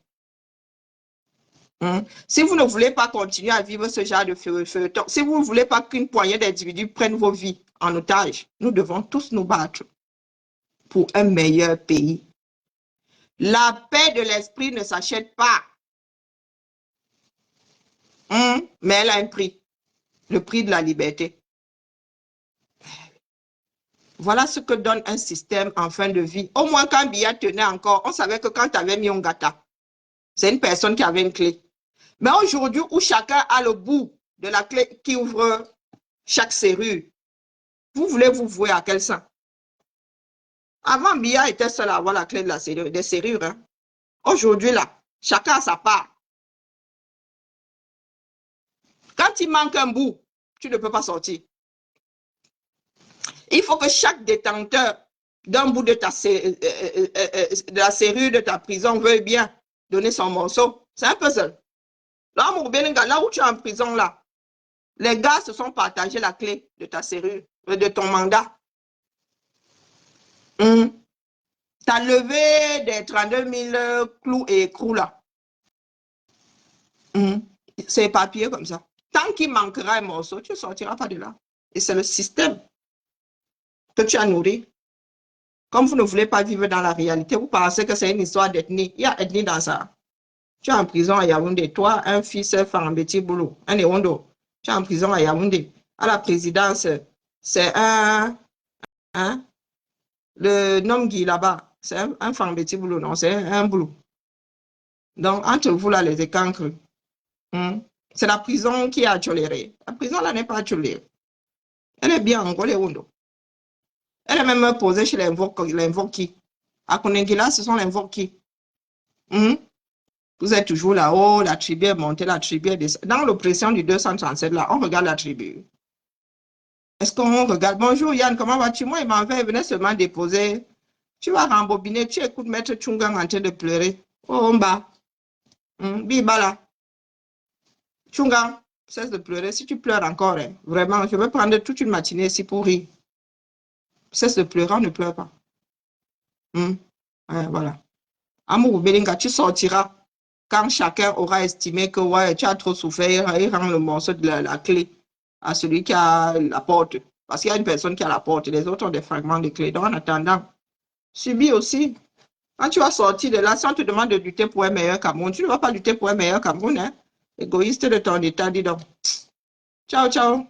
Si vous ne voulez pas continuer à vivre ce genre de feuilleton, si vous ne voulez pas qu'une poignée d'individus prennent vos vies en otage, nous devons tous nous battre pour un meilleur pays. La paix de l'esprit ne s'achète pas. Mais elle a un prix. Le prix de la liberté. Voilà ce que donne un système en fin de vie. Au moins, quand Biya tenait encore, on savait que quand tu avais mis un gata, c'est une personne qui avait une clé. Mais aujourd'hui, où chacun a le bout de la clé qui ouvre chaque serrure, vous voulez vous vouer à quel sang? Avant, Biya était seul à avoir la clé de la serrure, des serrures. Aujourd'hui, là, chacun a sa part. Quand il manque un bout, tu ne peux pas sortir. Il faut que chaque détenteur d'un bout de la serrure de ta prison veuille bien donner son morceau. C'est un puzzle. Là, là où tu es en prison, là, les gars se sont partagés la clé de ta serrure, de ton mandat. Tu as levé des 32 000 clous et écrous, là. C'est papier comme ça. Tant qu'il manquera un morceau, tu ne sortiras pas de là. Et c'est le système que tu as nourri. Comme vous ne voulez pas vivre dans la réalité, vous pensez que c'est une histoire d'ethnie. Il y a ethnie dans ça. Tu es en prison à Yaoundé. Toi, un fils Fambeti Boulou, un Ewondo. Tu es en prison à Yaoundé. À la présidence, c'est le nom Guy là-bas, c'est un Fambeti Boulou, non, c'est un Boulou. Donc, entre vous là, les écancres, c'est la prison qui a toléré. La prison là n'est pas tolérée. Elle est bien en Ewondo. Elle est même posée chez l'invoqués. À Konengila, ce sont les invoqués. Vous êtes toujours là-haut, la tribu est montée, la tribu est descendue. Dans l'oppression du 237, là, on regarde la tribu. Est-ce qu'on regarde? Bonjour Yann, comment vas-tu? Moi, il m'en fait, il venait seulement déposer. Tu vas rembobiner, tu écoutes Maître Tchungang en train de pleurer. Oh, on bat. Bibala. Tchungang, cesse de pleurer. Si tu pleures encore, vraiment, je vais prendre toute une matinée ici pour rire. Cesse de pleurer, on ne pleure pas. Voilà. Amour Belinga, tu sortiras quand chacun aura estimé que ouais, tu as trop souffert, il rend le morceau de la clé à celui qui a la porte. Parce qu'il y a une personne qui a la porte, les autres ont des fragments de clé. Donc en attendant, subis aussi. Quand tu vas sortir de là, si on te demande de lutter pour un meilleur Cameroun, tu ne vas pas lutter pour un meilleur Cameroun, hein? Égoïste de ton état, dis donc. Ciao, ciao.